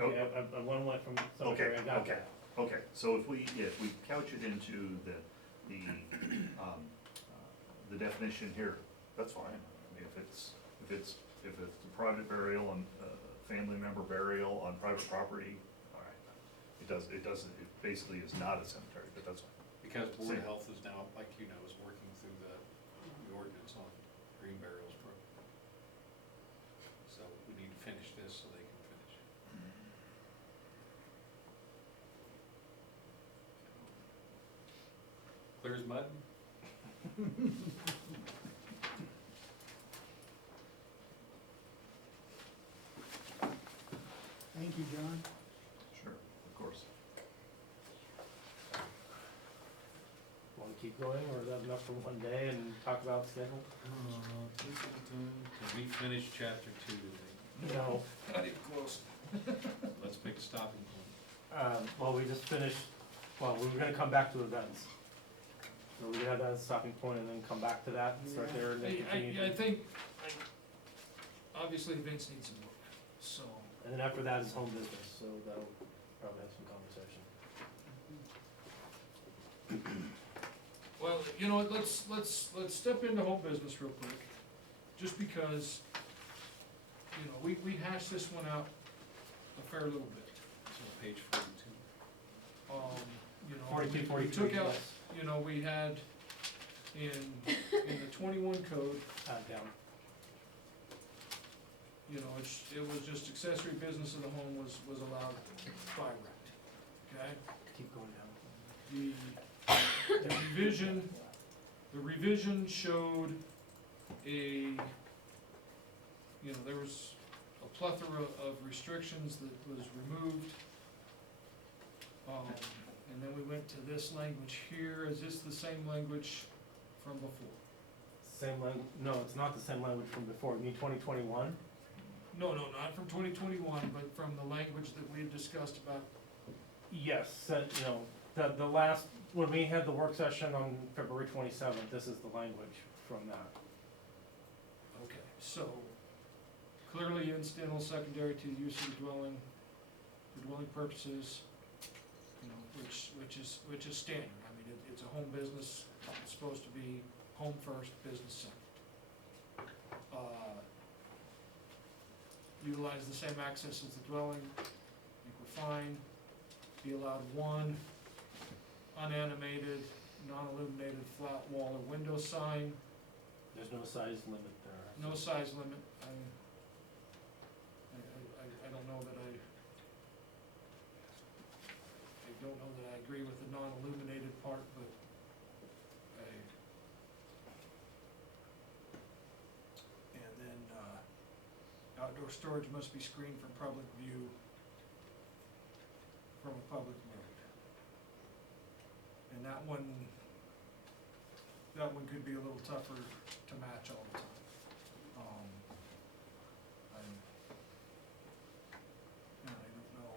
I went from cemetery, I got that. Okay, so if we couch it into the definition here, that's fine. I mean, if it's a private burial and, family member burial on private property, all right. It basically is not a cemetery, but that's fine. Because Board of Same. Health is now, like you know, is working through the ordinance on green burials program. So we need to finish this so they can finish. Clear as mud? Thank you, John. Sure, of course. Wanna keep going, or is that enough for one day and talk about schedule? Can we finish chapter 2 today? No. Not even close. Let's pick a stopping point. Well, we just finished, we were gonna come back to events. So we had that as a stopping point and then come back to that and start there and then continue. I think, obviously Vince needs some work, so. And then after that is home business, so that'll probably have some conversation. Well, you know what, let's step into home business real quick, just because, you know, we hashed this one out a fair little bit. So page 42. You know, 42, we 43, took out, yes. you know, we had in the 21 code, Down. you know, it was just accessory business of the home was allowed by right, okay? Keep going down. The revision showed you know, there was a plethora of restrictions that was removed. And then we went to this language here. Is this the same language from before? Same language, no, it's not the same language from before, you mean 2021? No, not from 2021, but from the language that we had discussed about. Yes, you know, the last, when we had the work session on February 27th, this is the language from that. Okay, so clearly incidental, secondary to the use of the dwelling, for dwelling purposes, you know, which is standard. I mean, it's a home business, it's supposed to be home first, business second. Utilize the same access as the dwelling, I think we're fine. Be allowed one unanimated, non-illuminated flat wall or window sign, There's no size limit there. no size limit. I don't know that I don't know that I agree with the non-illuminated part, but and then, outdoor storage must be screened from public view from a public road. And that one could be a little tougher to match all the time. I don't know.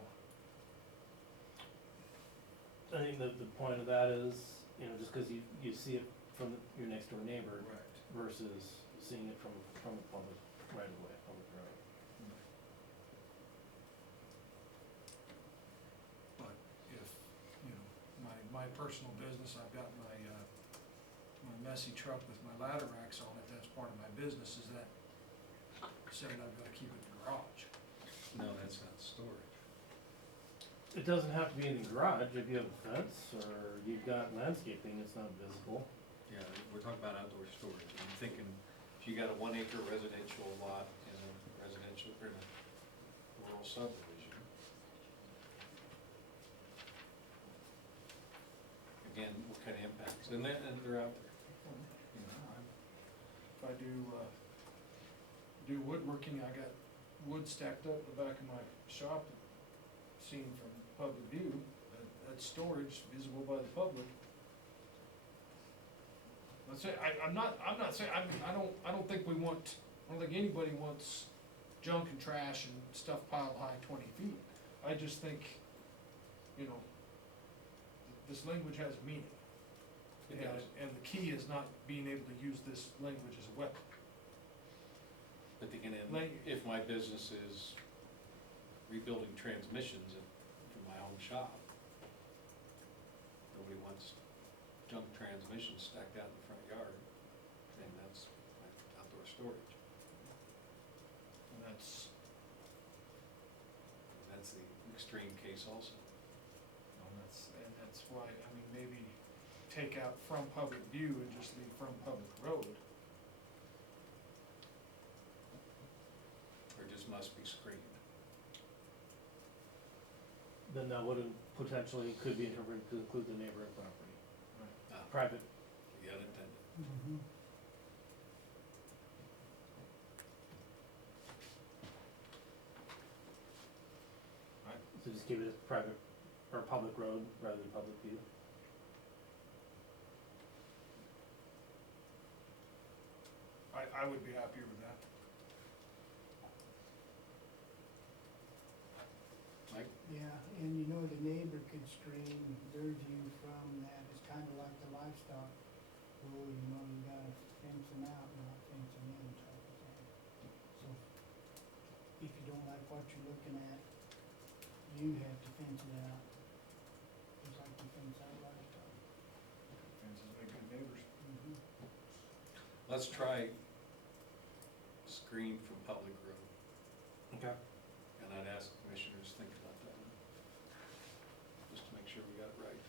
I think the point of that is, you know, just cause you see it from your next door neighbor Right. versus seeing it from a public right of way, public road. But if, you know, my personal business, I've got my messy truck with my ladder racks on it, that's part of my business, is that saying I've gotta keep it in the garage? No, that's not storage. It doesn't have to be in the garage, if you have a fence or you've got landscaping that's not visible. Yeah, we're talking about outdoor storage. I'm thinking, if you got a 1 acre residential lot in a residential, or in a rural subdivision, and what kind of impacts, and they're out there. You know, if I do woodworking, I got wood stacked up in the back of my shop, seen from public view, that's storage visible by the public. Let's say, I'm not saying, I don't think I don't think anybody wants junk and trash and stuff piled high 20 feet. I just think, you know, this language has meaning. It does. And the key is not being able to use this language as a weapon. But again, Like- if my business is rebuilding transmissions from my own shop, nobody wants junk transmissions stacked out in the front yard, then that's my outdoor storage. And that's, And that's the extreme case also. and that's why, I mean, maybe take out from public view and just leave from public road. Or just must be screened. Then that would potentially, could be interpreted to include the neighboring property, private. The unintended. Mhm. So just keep it as private or public road rather than public view. I would be happier with that. Mike? Yeah, and you know, the neighbor could screen their view from that, it's kind of like the livestock rule, you know, you gotta fence them out, not fence them in type of thing. So, if you don't like what you're looking at, you have to fence it out, just like you fence out livestock. Fences make good neighbors. Mhm. Let's try screen from public road, Okay. and I'd ask commissioners to think about that one, just to make sure we got it right.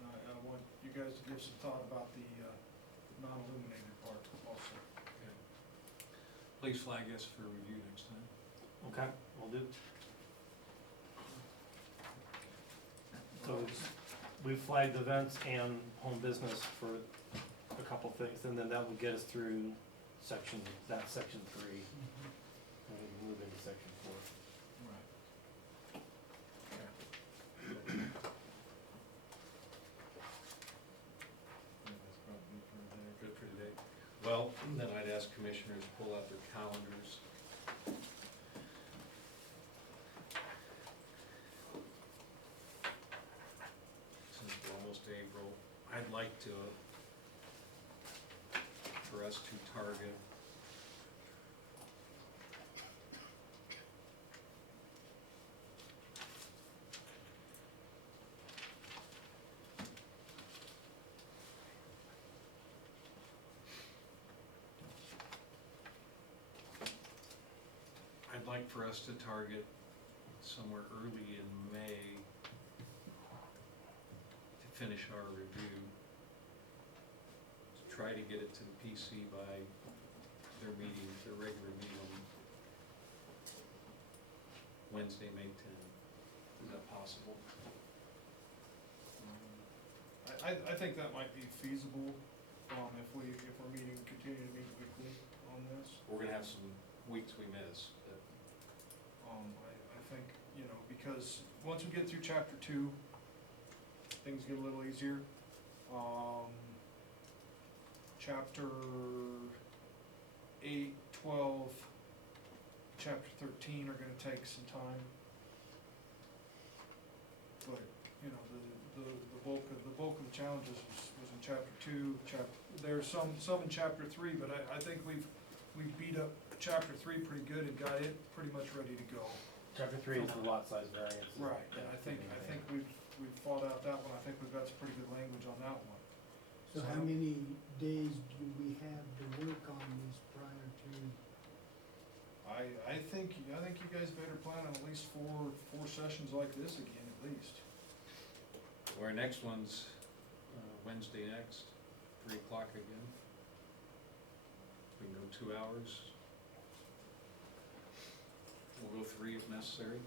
And I want you guys to give some thought about the non-illuminated part also. Okay. Please flag us for review next time. Okay, will do. So we flagged events and home business for a couple things, and then that will get us through section 3, Mhm. and we can move into section 4. Right. That's probably good for today. Well, then I'd ask commissioners to pull out their calendars. Since we're almost April, I'd like to, for us to target I'd like for us to target somewhere early in May to finish our review. To try to get it to the PC by their meeting, their regular meeting, Wednesday, May 10th. Is that possible? I think that might be feasible, if we're meeting, continue to meet weekly on this. We're gonna have some weeks we miss, but I think, you know, because once we get through chapter 2, things get a little easier. Chapter 8, 12, chapter 13 are gonna take some time. But, you know, the bulk of the challenges was in chapter 2, there's some in chapter 3, but I think we've beat up chapter 3 pretty good and got it pretty much ready to go. Chapter 3 is the lot size variance. Right, and I think we've fought out that one, I think we've got some pretty good language on that one. So how many days do we have to work on this prior to? I think you guys better plan on at least four sessions like this again, at least. our next one's Wednesday next, 3 o'clock again. We can go 2 hours. We'll go 3 if necessary.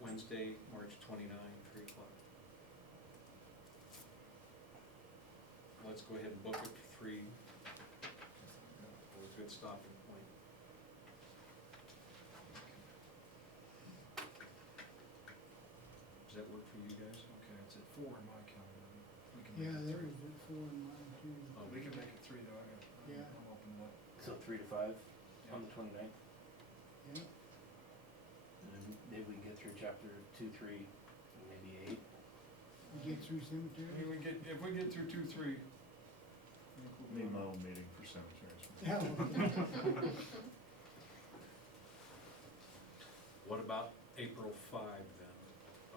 Wednesday, March 29, 3 o'clock. Let's go ahead and book it for 3. A good stopping point. Does that work for you guys? Okay, it's at 4 in my calendar. We can Yeah, make there it was at 4 in mine too. Oh, We can make it 3 though, Yeah. I'm open to that. So 3 to 5 on the 29th, Yeah, and then maybe we can get through chapter 2, 3, and maybe 8. you get through I mean, cemetery? if we get through 2, 3. Need my own meeting for cemeteries. Yeah, okay. What about April 5 then?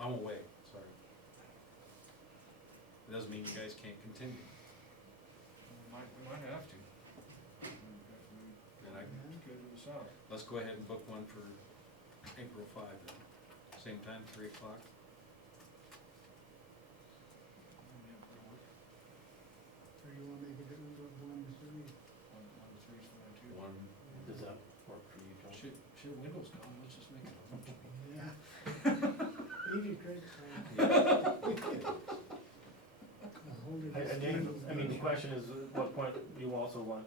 I'm away, sorry. It doesn't mean you guys can't continue. We might have to. And I, Good to us out. let's go ahead and book one for April 5 then. Same time, 3 o'clock. Or you wanna make it a little 1 to 3? 1 to 3 is fine too. One, Does that work for you, John? Shit, Windows gone, let's just make it a lunch meeting. Yeah. Leave your credit card. Hold it as tables. I mean, the question is, at what point you also want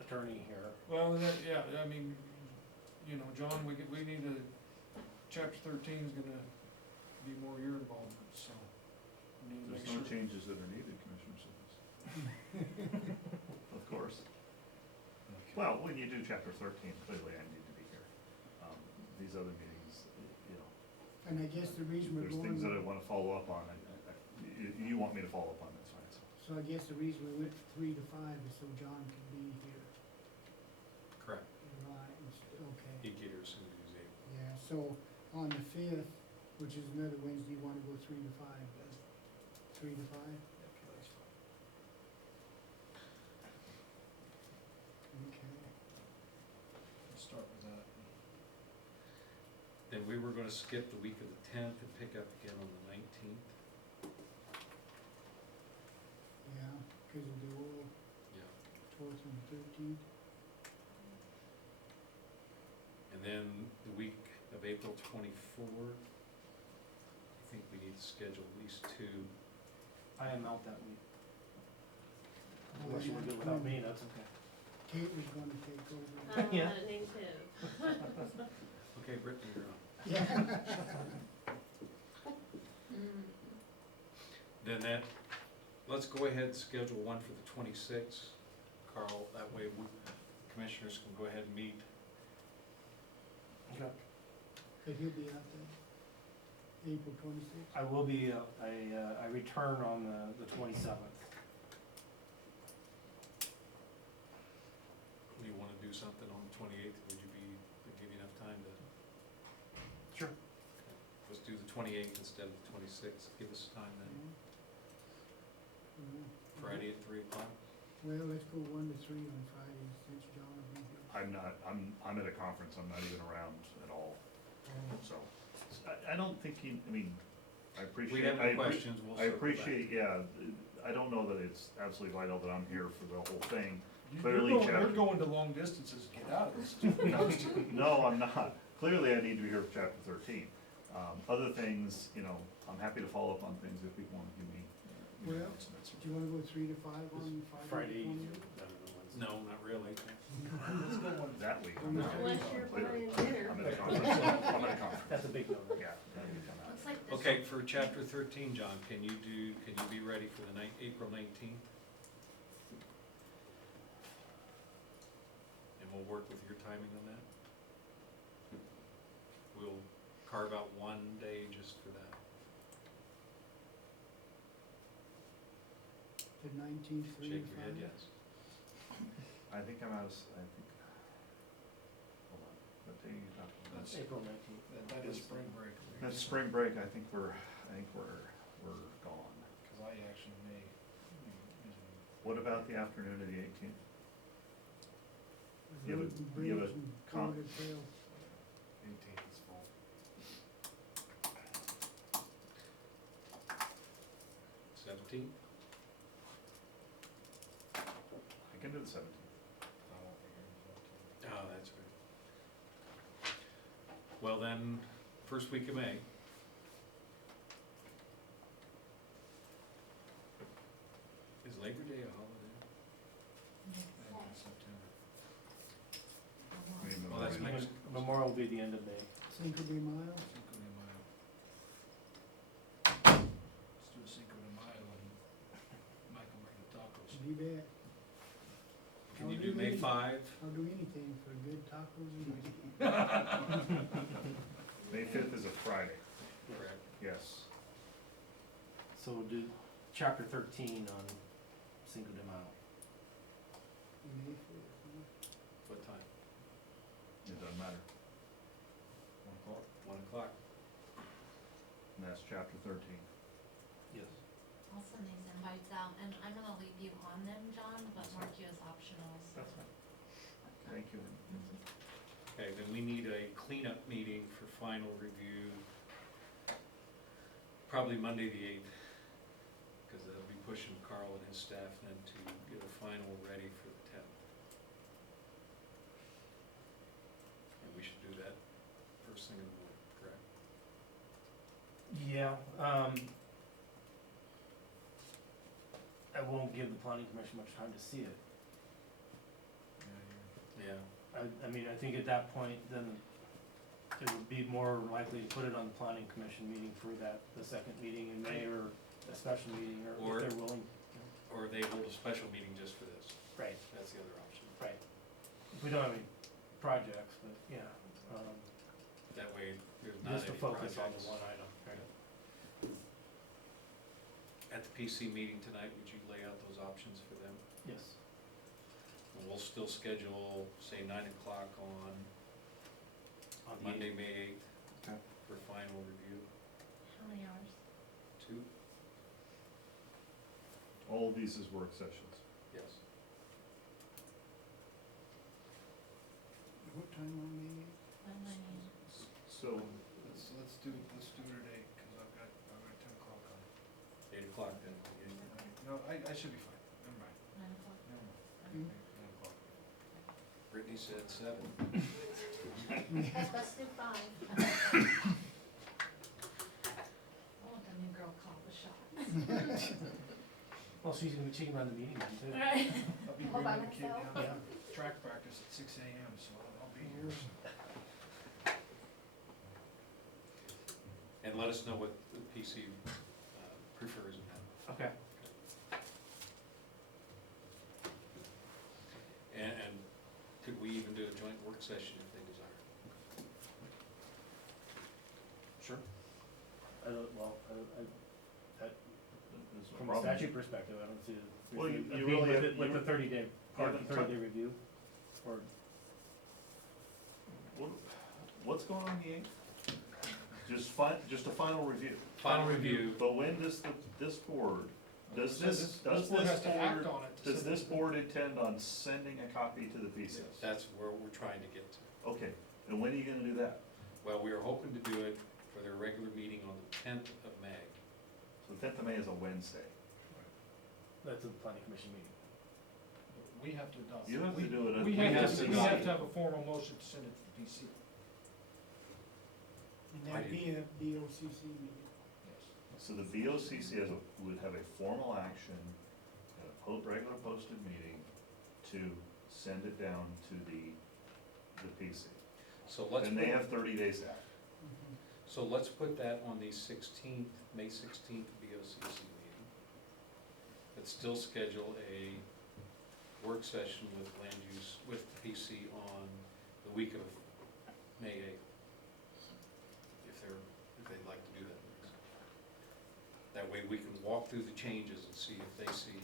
attorney here? Well, that, yeah, I mean, you know, John, we need a, chapter 13 is gonna be more your involvement, so. We need to There's make no sure. changes that are needed, Commissioner Simmons. Of course. Well, when you do chapter 13, clearly I need to be here. These other meetings, you know, And I guess the reason we're there's going, things that I wanna follow up on, you want me to follow up on, that's fine, so. so I guess the reason we went 3 to 5 is so John could be here. correct. Right, okay. He'd get here as soon as he's able. Yeah, so on the 5th, which is another Wednesday, you wanna go 3 to 5 then? 3 to 5? That's fine. Okay. Let's start with that. Then we were gonna skip the week of the 10th and pick up again on the 19th. Yeah, cause of the oil, Yeah. 12th and 13th. And then the week of April 24, I think we need to schedule at least 2. I am out that week. Oh, Unless you yeah. want to do it without me, that's okay. Kate was gonna take over. Yeah. Name too. Okay, Brittany, you're on. Yeah. Then let's go ahead and schedule one for the 26th, Carl, that way commissioners can go ahead and meet. Okay. But he'll be out then, April 26th? I will be, I return on the 27th. You wanna do something on the 28th, would give you enough time to? Sure. Let's do the 28th instead of the 26th, give us time then. Yeah. Friday at 3 o'clock? Well, let's go 1 to 3 on Friday, since John will be here. I'm at a conference, I'm not even around at all, Oh, so. I don't think I mean, I appreciate. We have I no appre- questions, we'll I circle back. appreciate, yeah, I don't know that it's absolutely vital that I'm here for the whole thing. You're Clearly, going- chapter- You're going to long distances to get out of this. No, I'm not. Clearly, I need to be here for chapter 13. Other things, you know, I'm happy to follow up on things if people want to give me. Well, do you wanna go 3 to 5 on Friday? Friday, the better 20th? than Wednesday. No, not really. Let's go one. That week. I'm not- Unless you're Clearly. buying dinner. I'm at a conference. I'm at a conference. That's a big number. Yeah. that'll be coming out. Looks like this. Okay, for chapter 13, John, can you be ready for the April 19th? And we'll work with your timing on that? We'll carve out one day just for that. The 19th, 3 to 5? Shake your head, yes. I think I'm out of, I think, hold on, what day are you talking about? That's April 19th. That is spring break. That's spring break, I think we're gone. Cause I actually may. What about the afternoon of the 18th? You have a- Road and you have a bridge and con- Florida Trail. 18th is full. 17th? I can do the 17th. I won't be here. Well, then, first week of May. Is Labor Day a holiday? in September. Maybe Well, that's Memorial. next. Memorial will be the end of May. Cinco de Mayo, Cinco de Mayo. Let's do a Cinco de Mayo and Mike will bring the tacos. be back. Can you do May 5? I'll do anything for good tacos and whiskey. May fifth is a Friday, Correct. yes. So we'll do chapter 13 on Cinco de Mayo. May 5th, huh? What time? It doesn't matter. 1 o'clock. And that's chapter 13. Yes. I'll send these invites out, and I'm gonna leave you on them, John, but mark you as optional, so. Thank you. Okay, then we need a cleanup meeting for final review, probably Monday the 8th, because they'll be pushing Carl and his staff then to get a final ready for the 10th. And we should do that first thing in the morning, correct? Yeah, I won't give the planning commission much time to see it. Yeah. I mean, I think at that point, then it would be more likely to put it on the planning commission meeting for that, the second meeting in May, or a special meeting, or Or- if they're willing. Or they hold a special meeting just for this. Right, That's the other option. right. If we don't have any projects, but yeah, That way, there's not just to any focus on projects. the one item, right? At the PC meeting tonight, would you lay out those options for them? Yes. And we'll still schedule, say, 9 o'clock on On the Monday, May 8th Okay. for final review. How many hours? 2? All of these is work sessions. Yes. What time on May 8th? When I need, So, Let's do it today, cause I've got 10 o'clock on. 8 o'clock then. No, I should be fine, never mind, 9 o'clock. never mind. Hmm? 9 o'clock. Brittany said 7. Let's do 5. I want the new girl called the shot. Well, she can run the meeting then too. Right. I'll be All by bringing the kid myself? down Yeah. to track practice at 6 AM, so I'll be here. And let us know what the PC prefers in that. Okay. And could we even do a joint work session if they desire? Sure. I don't, well, that, there's no from a problem. statute perspective, I don't see it. Well, you being really with have- it- With the 30-day, part of the haven't 30-day review, or, What's going on the 8th? Just a final review. Final review. But when does this board, does this board has to act on it. to does send this it. board intend on sending a copy to the PC? That's where we're trying to get to. Okay, and when are you gonna do that? Well, we are hoping to do it for their regular meeting on the 10th of May. So the 10th of May is a Wednesday. that's a planning commission meeting. We have to adopt. You have to do it at- We we have have to, to we have adopt to have a formal motion to send it to the PC. And that'd be a BoCC meeting. Yes. So the BoCC would have a formal action at a regular posted meeting to send it down to the PC. So let's, And they put- have 30 days after. Mhm. so let's put that on the 16th, May 16th BoCC meeting. Let's still schedule a work session with land use, with PC on the week of May 8th. If they'd like to do that. That way we can walk through the changes and see if they see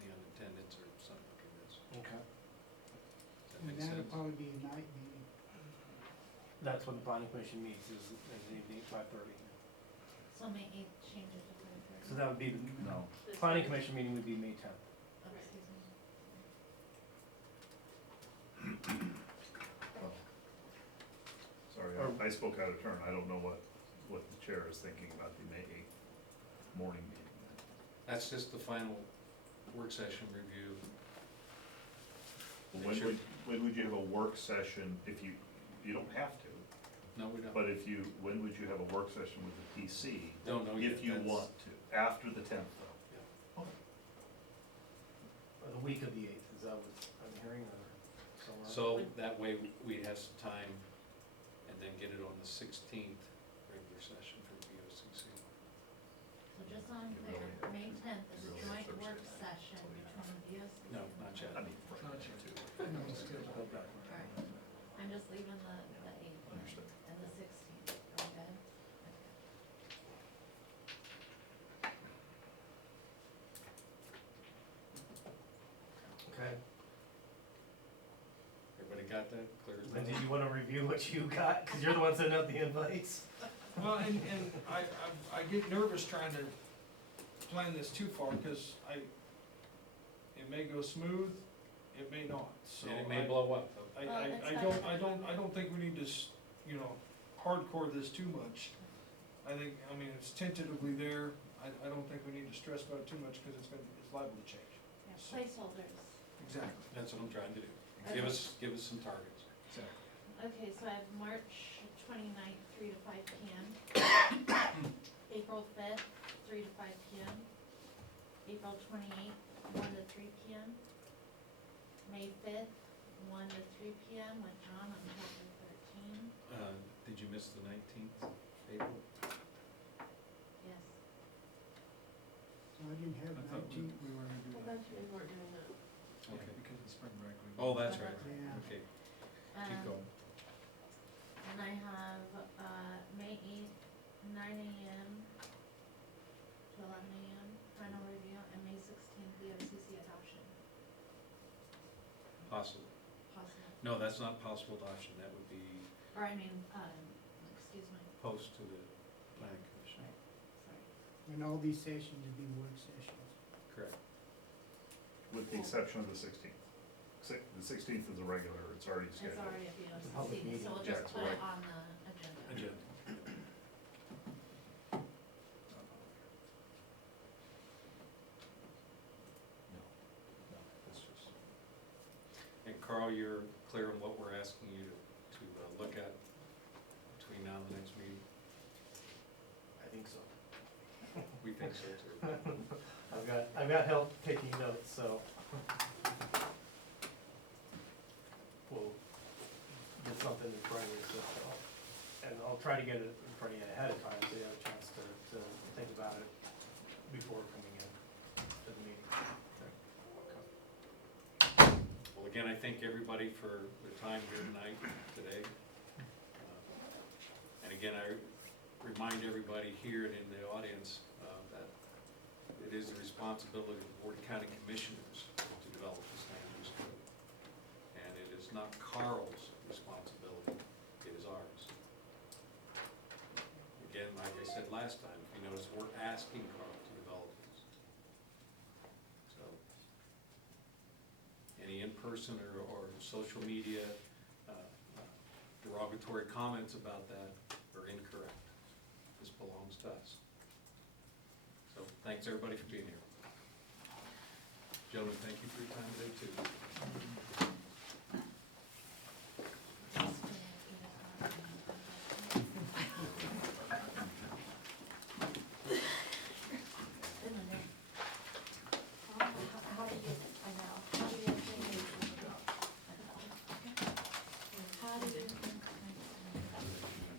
any unintendeds or something like this. Okay. Does that And make that'll sense? probably be a night meeting. That's when the planning commission meets, is the evening, 5:30. So May 8th changes to 5:30. So that would be, the No. planning commission meeting would be May 10th. Oh, excuse me. Sorry, Or- I spoke out of turn. I don't know what the chair is thinking about the May 8th morning meeting. That's just the final work session review. When would you have a work session if you don't have to? No, we don't. But when would you have a work session with the PC? Don't know yet. If you That's- want to, after the 10th though. Yeah. Okay. Or the week of the 8th, is that what I'm hearing, or somewhere? So that way we have some time and then get it on the 16th regular session for BoCC. So just so I'm You clear, really- May tenth is you a really joint Thursday work night. session between BOCC. No, not yet. I mean, right, Not yet. too. Alright, I'm just leaving the eighth Understood. and the 16th, okay? Okay, Everybody got that? Clear as and day? did you wanna review what you got, cause you're the one sending out the invites? Well, and I get nervous trying to plan this too far, cause it may go smooth, it may not, so. And it may I- blow up. Well, it's I don't think we need to, hardcore this too much. I mean, it's tentatively there, I don't think we need to stress about it too much, cause it's liable to change. Yeah, placeholders. Exactly. That's what I'm trying to do. Okay. Give us some targets. Exactly. Okay, so I have March 29th, 3 to 5 PM. April 5th, 3 to 5 PM. April 28th, 1 to 3 PM. May 5th, 1 to 3 PM with John on chapter 13. Did you miss the 19th, April? Yes. So I didn't have I thought we 19, were gonna do that. we weren't doing that. Okay. Because of the spring break. Oh, that's right. Yeah. Okay, keep going. And I have, May 8th, 9 AM to 11 AM, final review, and May 16th, BOCC adoption, Possible. possible. No, that's not possible adoption. That would be Or I mean, excuse me, post to the planning commission. sorry. and all these sessions would be work sessions. Correct. With the exception of the 16th. The 16th is a regular, it's already It's scheduled. already a public BOCC, meeting. so we'll Yeah, just it's put it right. on the agenda. Agenda. No, it's just. And Carl, you're clear on what we're asking you to look at between now and the next meeting? I think so. We think so too. I've got help taking notes, so. We'll get something in front of you, so, and I'll try to get it in front of you ahead of time, so you have a chance to think about it before coming in to the meeting. Well, again, I thank everybody for their time here tonight, today. And again, I remind everybody here and in the audience that it is the responsibility of the Board of County Commissioners to develop this land use code. And it is not Carl's responsibility, it is ours. Again, like I said last time, if you notice, we're asking Carl to develop this. So, any in-person or social media derogatory comments about that are incorrect. This belongs to us. So, thanks everybody for being here. Gentlemen, thank you for your time today too.